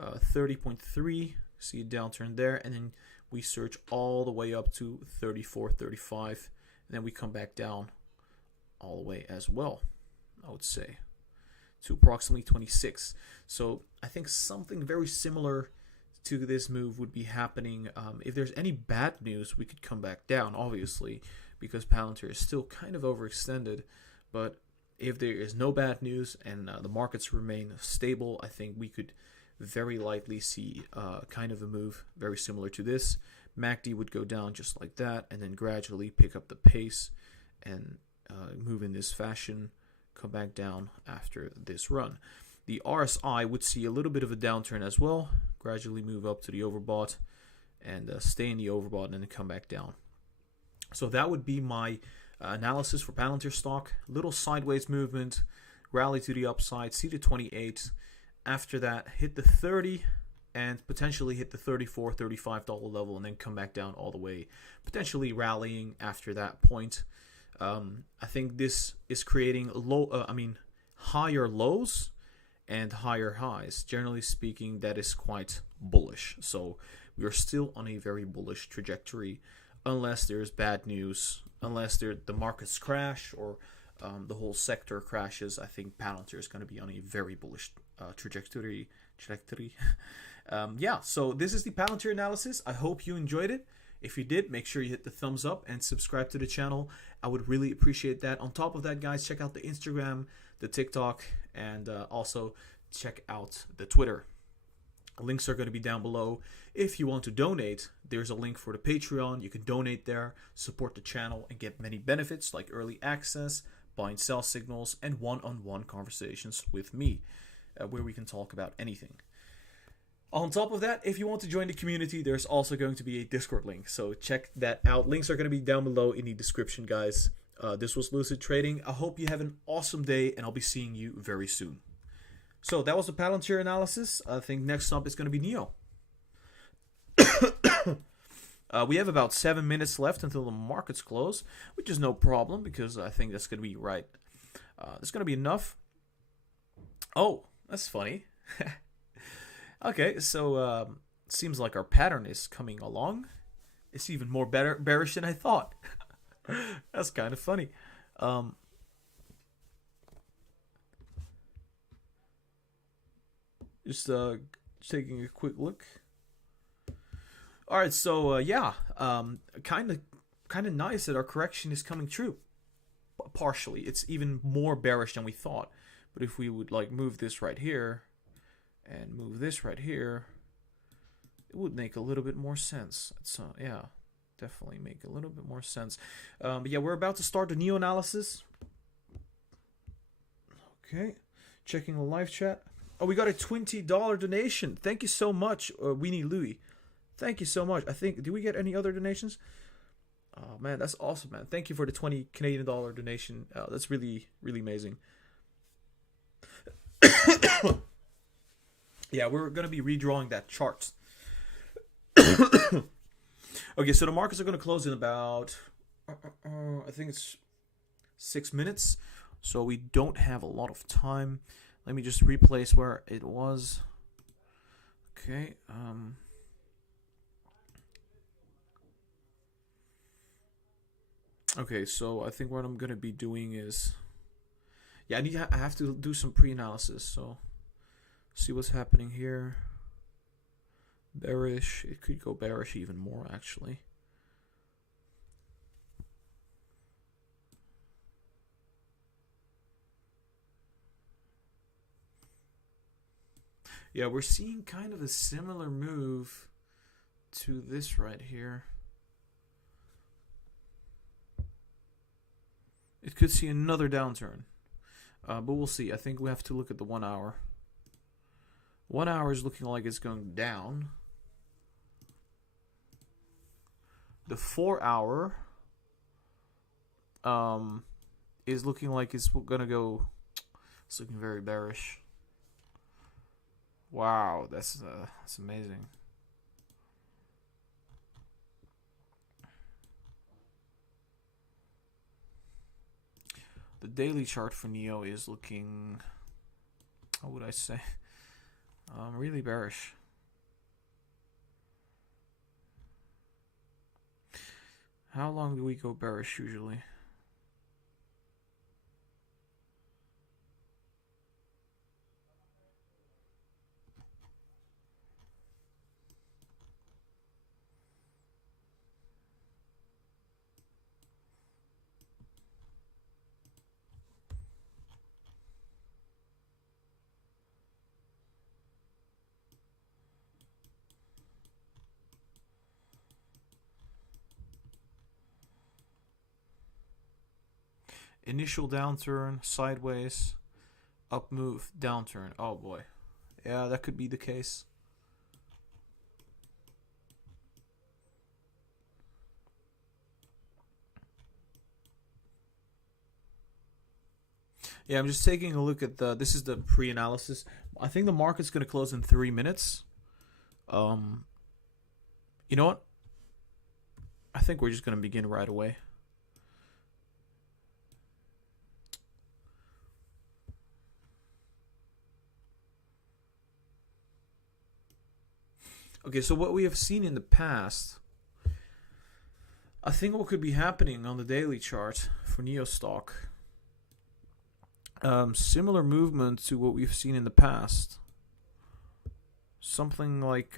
30.3, see a downturn there, and then we surge all the way up to 34, 35, and then we come back down all the way as well, I would say, to approximately 26. So I think something very similar to this move would be happening. If there's any bad news, we could come back down, obviously, because Palantir is still kind of overextended. But if there is no bad news and the markets remain stable, I think we could very likely see kind of a move very similar to this. MACD would go down just like that, and then gradually pick up the pace and move in this fashion, come back down after this run. The RSI would see a little bit of a downturn as well, gradually move up to the overbought and stay in the overbought and then come back down. So that would be my analysis for Palantir stock. Little sideways movement, rally to the upside, see the 28. After that, hit the 30 and potentially hit the $34, $35 level, and then come back down all the way, potentially rallying after that point. I think this is creating higher lows and higher highs. Generally speaking, that is quite bullish. So we are still on a very bullish trajectory, unless there's bad news, unless the markets crash or the whole sector crashes. I think Palantir is going to be on a very bullish trajectory. Yeah, so this is the Palantir analysis. I hope you enjoyed it. If you did, make sure you hit the thumbs up and subscribe to the channel. I would really appreciate that. On top of that, guys, check out the Instagram, the TikTok, and also check out the Twitter. Links are going to be down below. If you want to donate, there's a link for the Patreon. You can donate there, support the channel, and get many benefits like early access, buy and sell signals, and one-on-one conversations with me, where we can talk about anything. On top of that, if you want to join the community, there's also going to be a Discord link, so check that out. Links are going to be down below in the description, guys. This was Lucid Trading. I hope you have an awesome day, and I'll be seeing you very soon. So that was the Palantir analysis. I think next up is going to be NIO. We have about 7 minutes left until the markets close, which is no problem because I think that's going to be right. That's going to be enough. Oh, that's funny. Okay, so seems like our pattern is coming along. It's even more bearish than I thought. That's kind of funny. Just taking a quick look. All right, so yeah, kind of nice that our correction is coming true. Partially, it's even more bearish than we thought. But if we would like move this right here, and move this right here, it would make a little bit more sense. It's yeah, definitely make a little bit more sense. But yeah, we're about to start the NIO analysis. Okay, checking the live chat. Oh, we got a $20 donation. Thank you so much, Weenie Louie. Thank you so much. I think, do we get any other donations? Oh, man, that's awesome, man. Thank you for the $20 Canadian donation. That's really, really amazing. Yeah, we're going to be redrawing that chart. Okay, so the markets are going to close in about, I think it's 6 minutes. So we don't have a lot of time. Let me just replace where it was. Okay. Okay, so I think what I'm gonna be doing is, yeah, I have to do some pre-analysis. So see what's happening here. Bearish. It could go bearish even more, actually. Yeah, we're seeing kind of a similar move to this right here. It could see another downturn, but we'll see. I think we have to look at the 1 hour. 1 hour is looking like it's going down. The 4 hour is looking like it's gonna go. It's looking very bearish. Wow, that's amazing. The daily chart for NIO is looking, how would I say, really bearish. How long do we go bearish usually? Initial downturn, sideways, up move, downturn. Oh boy. Yeah, that could be the case. Yeah, I'm just taking a look at this is the pre-analysis. I think the market's going to close in 3 minutes. You know what? I think we're just going to begin right away. Okay, so what we have seen in the past, I think what could be happening on the daily chart for NIO stock, similar movement to what we've seen in the past. Something like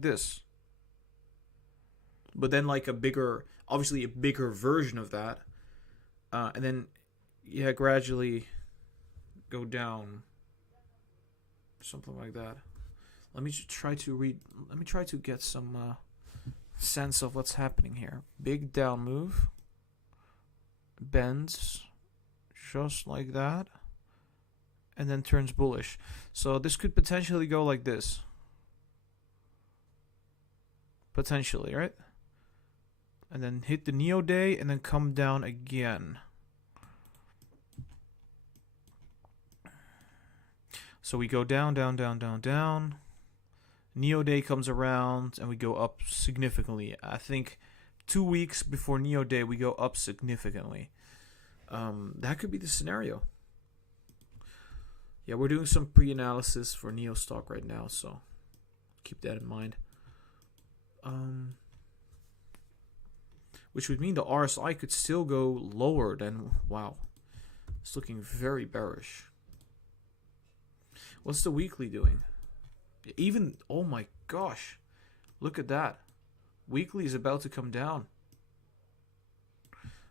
this. but then like a bigger, obviously a bigger version of that, and then yeah, gradually go down, something like that. Let me try to read. Let me try to get some sense of what's happening here. Big down move, bends, just like that, and then turns bullish. So this could potentially go like this. Potentially, right? And then hit the Neo Day and then come down again. So we go down, down, down, down, down. Neo Day comes around and we go up significantly. I think 2 weeks before Neo Day we go up significantly. That could be the scenario. Yeah, we're doing some pre-analysis for Neo stock right now, so keep that in mind. Which would mean the RSI could still go lower than, wow, it's looking very bearish. What's the weekly doing? Even, oh my gosh, look at that. Weekly is about to come down.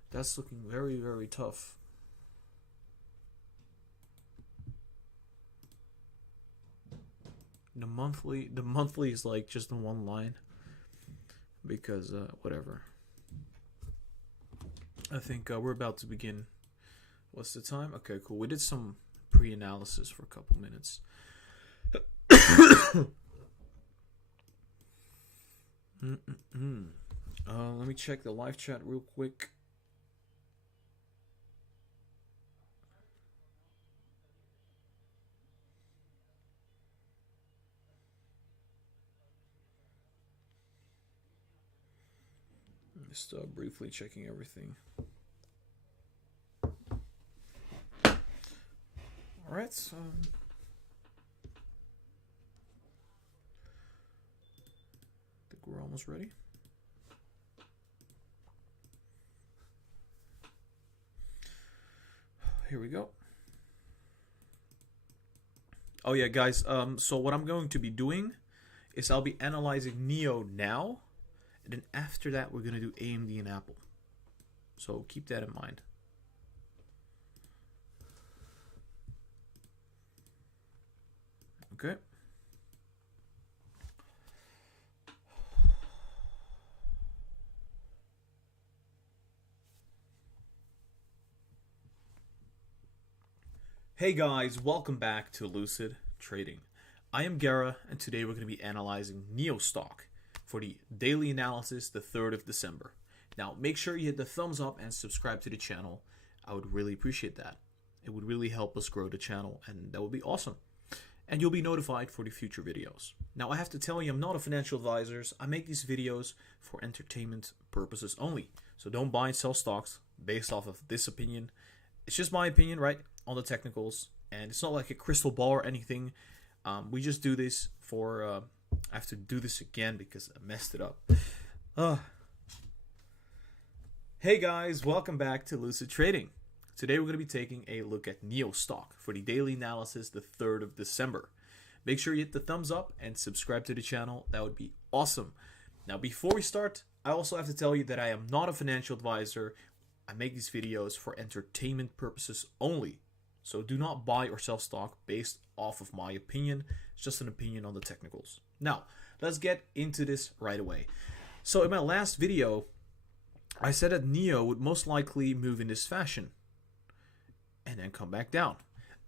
That's looking very, very tough. The monthly is like just in one line. Because, whatever. I think we're about to begin. What's the time? Okay, cool. We did some pre-analysis for a couple minutes. Let me check the live chat real quick. Just briefly checking everything. All right. So I think we're almost ready. Here we go. Oh yeah, guys. So what I'm going to be doing is I'll be analyzing Neo now. And then after that, we're going to do AMD and Apple. So keep that in mind. Okay. Hey guys, welcome back to Lucid Trading. I am Gara, and today we're going to be analyzing Neo stock for the daily analysis, the 3rd of December. Now, make sure you hit the thumbs up and subscribe to the channel. I would really appreciate that. It would really help us grow the channel, and that would be awesome. And you'll be notified for the future videos. Now, I have to tell you, I'm not a financial advisor. I make these videos for entertainment purposes only. So don't buy and sell stocks based off of this opinion. It's just my opinion, right, on the technicals. And it's not like a crystal ball or anything. We just do this for... I have to do this again because I messed it up. Hey guys, welcome back to Lucid Trading. Today we're going to be taking a look at Neo stock for the daily analysis, the 3rd of December. Make sure you hit the thumbs up and subscribe to the channel. That would be awesome. Now before we start, I also have to tell you that I am not a financial advisor. I make these videos for entertainment purposes only. So do not buy or sell stock based off of my opinion. It's just an opinion on the technicals. Now, let's get into this right away. So in my last video, I said that Neo would most likely move in this fashion and then come back down.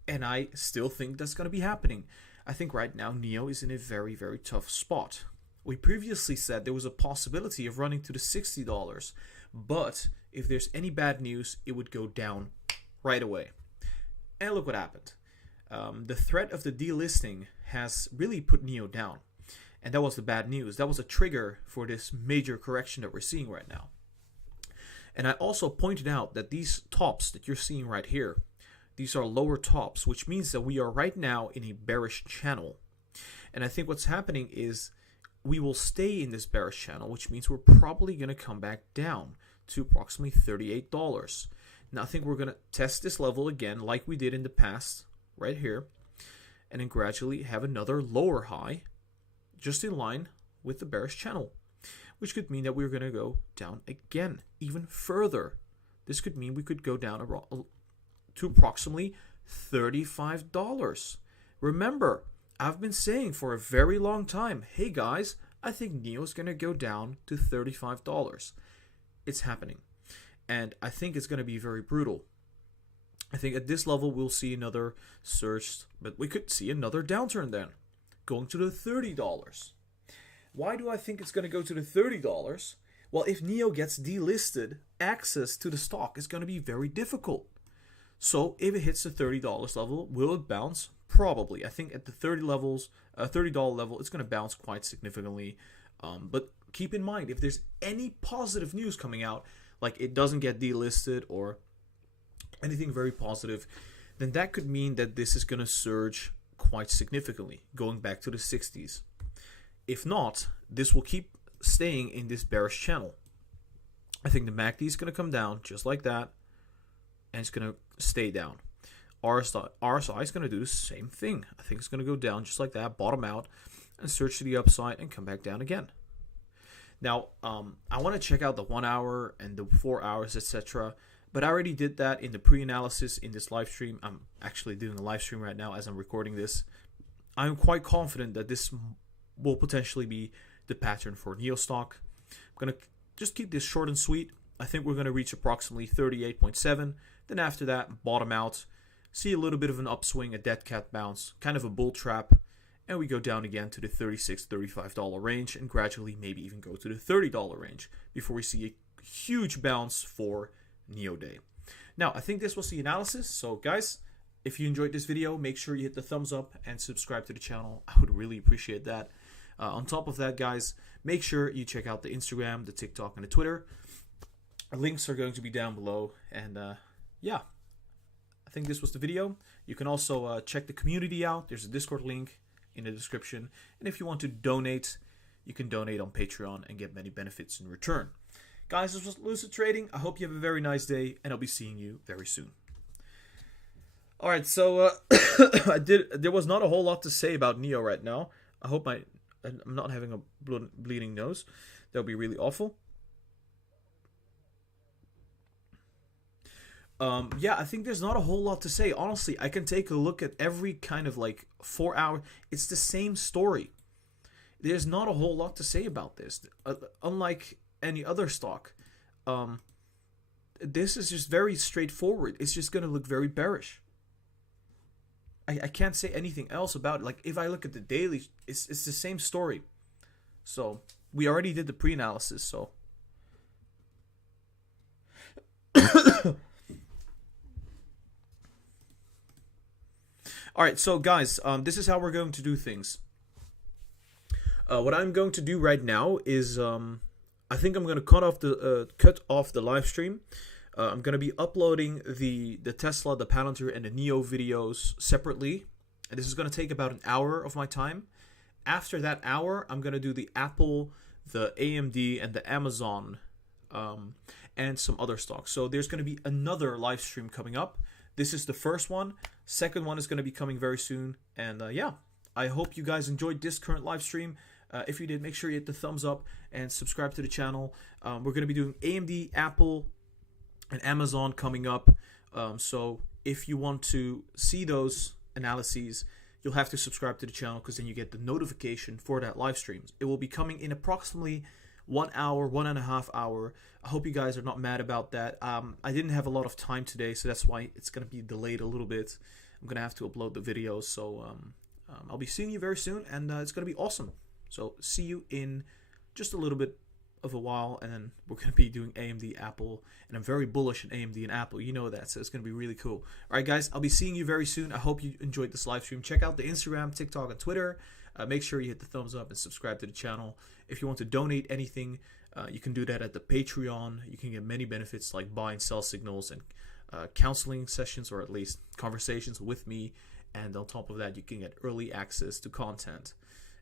And I still think that's going to be happening. I think right now Neo is in a very, very tough spot. We previously said there was a possibility of running to the $60, but if there's any bad news, it would go down right away. And look what happened. The threat of the delisting has really put Neo down. And that was the bad news. That was a trigger for this major correction that we're seeing right now. And I also pointed out that these tops that you're seeing right here, these are lower tops, which means that we are right now in a bearish channel. And I think what's happening is we will stay in this bearish channel, which means we're probably going to come back down to approximately $38. Now I think we're going to test this level again like we did in the past, right here, and then gradually have another lower high, just in line with the bearish channel. which could mean that we're going to go down again, even further. This could mean we could go down to approximately $35. Remember, I've been saying for a very long time, hey guys, I think NIO is going to go down to $35. It's happening. And I think it's going to be very brutal. I think at this level we'll see another surge, but we could see another downturn then, going to the $30. Why do I think it's going to go to the $30? Well, if NIO gets delisted, access to the stock is going to be very difficult. So if it hits the $30 level, will it bounce? Probably. I think at the $30 level, it's going to bounce quite significantly. But keep in mind, if there's any positive news coming out, like it doesn't get delisted or anything very positive, then that could mean that this is going to surge quite significantly, going back to the 60s. If not, this will keep staying in this bearish channel. I think the MACD is going to come down just like that, and it's going to stay down. RSI is going to do the same thing. I think it's going to go down just like that, bottom out, and surge to the upside and come back down again. Now, I want to check out the 1 hour and the 4 hours, etc. But I already did that in the pre-analysis in this live stream. I'm actually doing a live stream right now as I'm recording this. I'm quite confident that this will potentially be the pattern for NIO stock. I'm going to just keep this short and sweet. I think we're going to reach approximately 38.7. Then after that, bottom out, see a little bit of an upswing, a dead cat bounce, kind of a bull trap, and we go down again to the $36, $35 range, and gradually maybe even go to the $30 range before we see a huge bounce for NIO Day. Now, I think this was the analysis. So guys, if you enjoyed this video, make sure you hit the thumbs up and subscribe to the channel. I would really appreciate that. On top of that, guys, make sure you check out the Instagram, the TikTok, and the Twitter. Links are going to be down below. And yeah, I think this was the video. You can also check the community out. There's a Discord link in the description. And if you want to donate, you can donate on Patreon and get many benefits in return. Guys, this was Lucid Trading. I hope you have a very nice day, and I'll be seeing you very soon. All right, so there was not a whole lot to say about NIO right now. I hope I'm not having a bleeding nose. That would be really awful. Yeah, I think there's not a whole lot to say. Honestly, I can take a look at every kind of like 4 hour. It's the same story. There's not a whole lot to say about this. Unlike any other stock, this is just very straightforward. It's just going to look very bearish. I can't say anything else about it. Like if I look at the daily, it's the same story. So we already did the pre-analysis. So all right, so guys, this is how we're going to do things. What I'm going to do right now is I think I'm going to cut off the live stream. I'm going to be uploading the Tesla, the Palantir, and the NIO videos separately. And this is going to take about an hour of my time. After that hour, I'm going to do the Apple, the AMD, and the Amazon, and some other stocks. So there's going to be another live stream coming up. This is the first one. Second one is going to be coming very soon. And yeah, I hope you guys enjoyed this current live stream. If you did, make sure you hit the thumbs up and subscribe to the channel. We're going to be doing AMD, Apple, and Amazon coming up. So if you want to see those analyses, you'll have to subscribe to the channel because then you get the notification for that live stream. It will be coming in approximately 1 hour, 1.5 hours. I hope you guys are not mad about that. I didn't have a lot of time today, so that's why it's going to be delayed a little bit. I'm going to have to upload the videos. So I'll be seeing you very soon, and it's going to be awesome. So see you in just a little bit of a while, and then we're going to be doing AMD, Apple, and I'm very bullish on AMD and Apple. You know that, so it's going to be really cool. All right, guys, I'll be seeing you very soon. I hope you enjoyed this live stream. Check out the Instagram, TikTok, and Twitter. Make sure you hit the thumbs up and subscribe to the channel. If you want to donate anything, you can do that at the Patreon. You can get many benefits like buy and sell signals and counseling sessions, or at least conversations with me. And on top of that, you can get early access to content.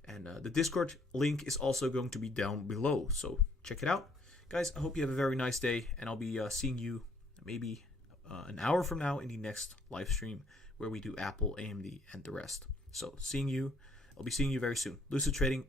And the Discord link is also going to be down below. So check it out. Guys, I hope you have a very nice day. And I'll be seeing you maybe an hour from now in the next live stream where we do Apple, AMD, and the rest. So I'll be seeing you very soon. Lucid Trading out.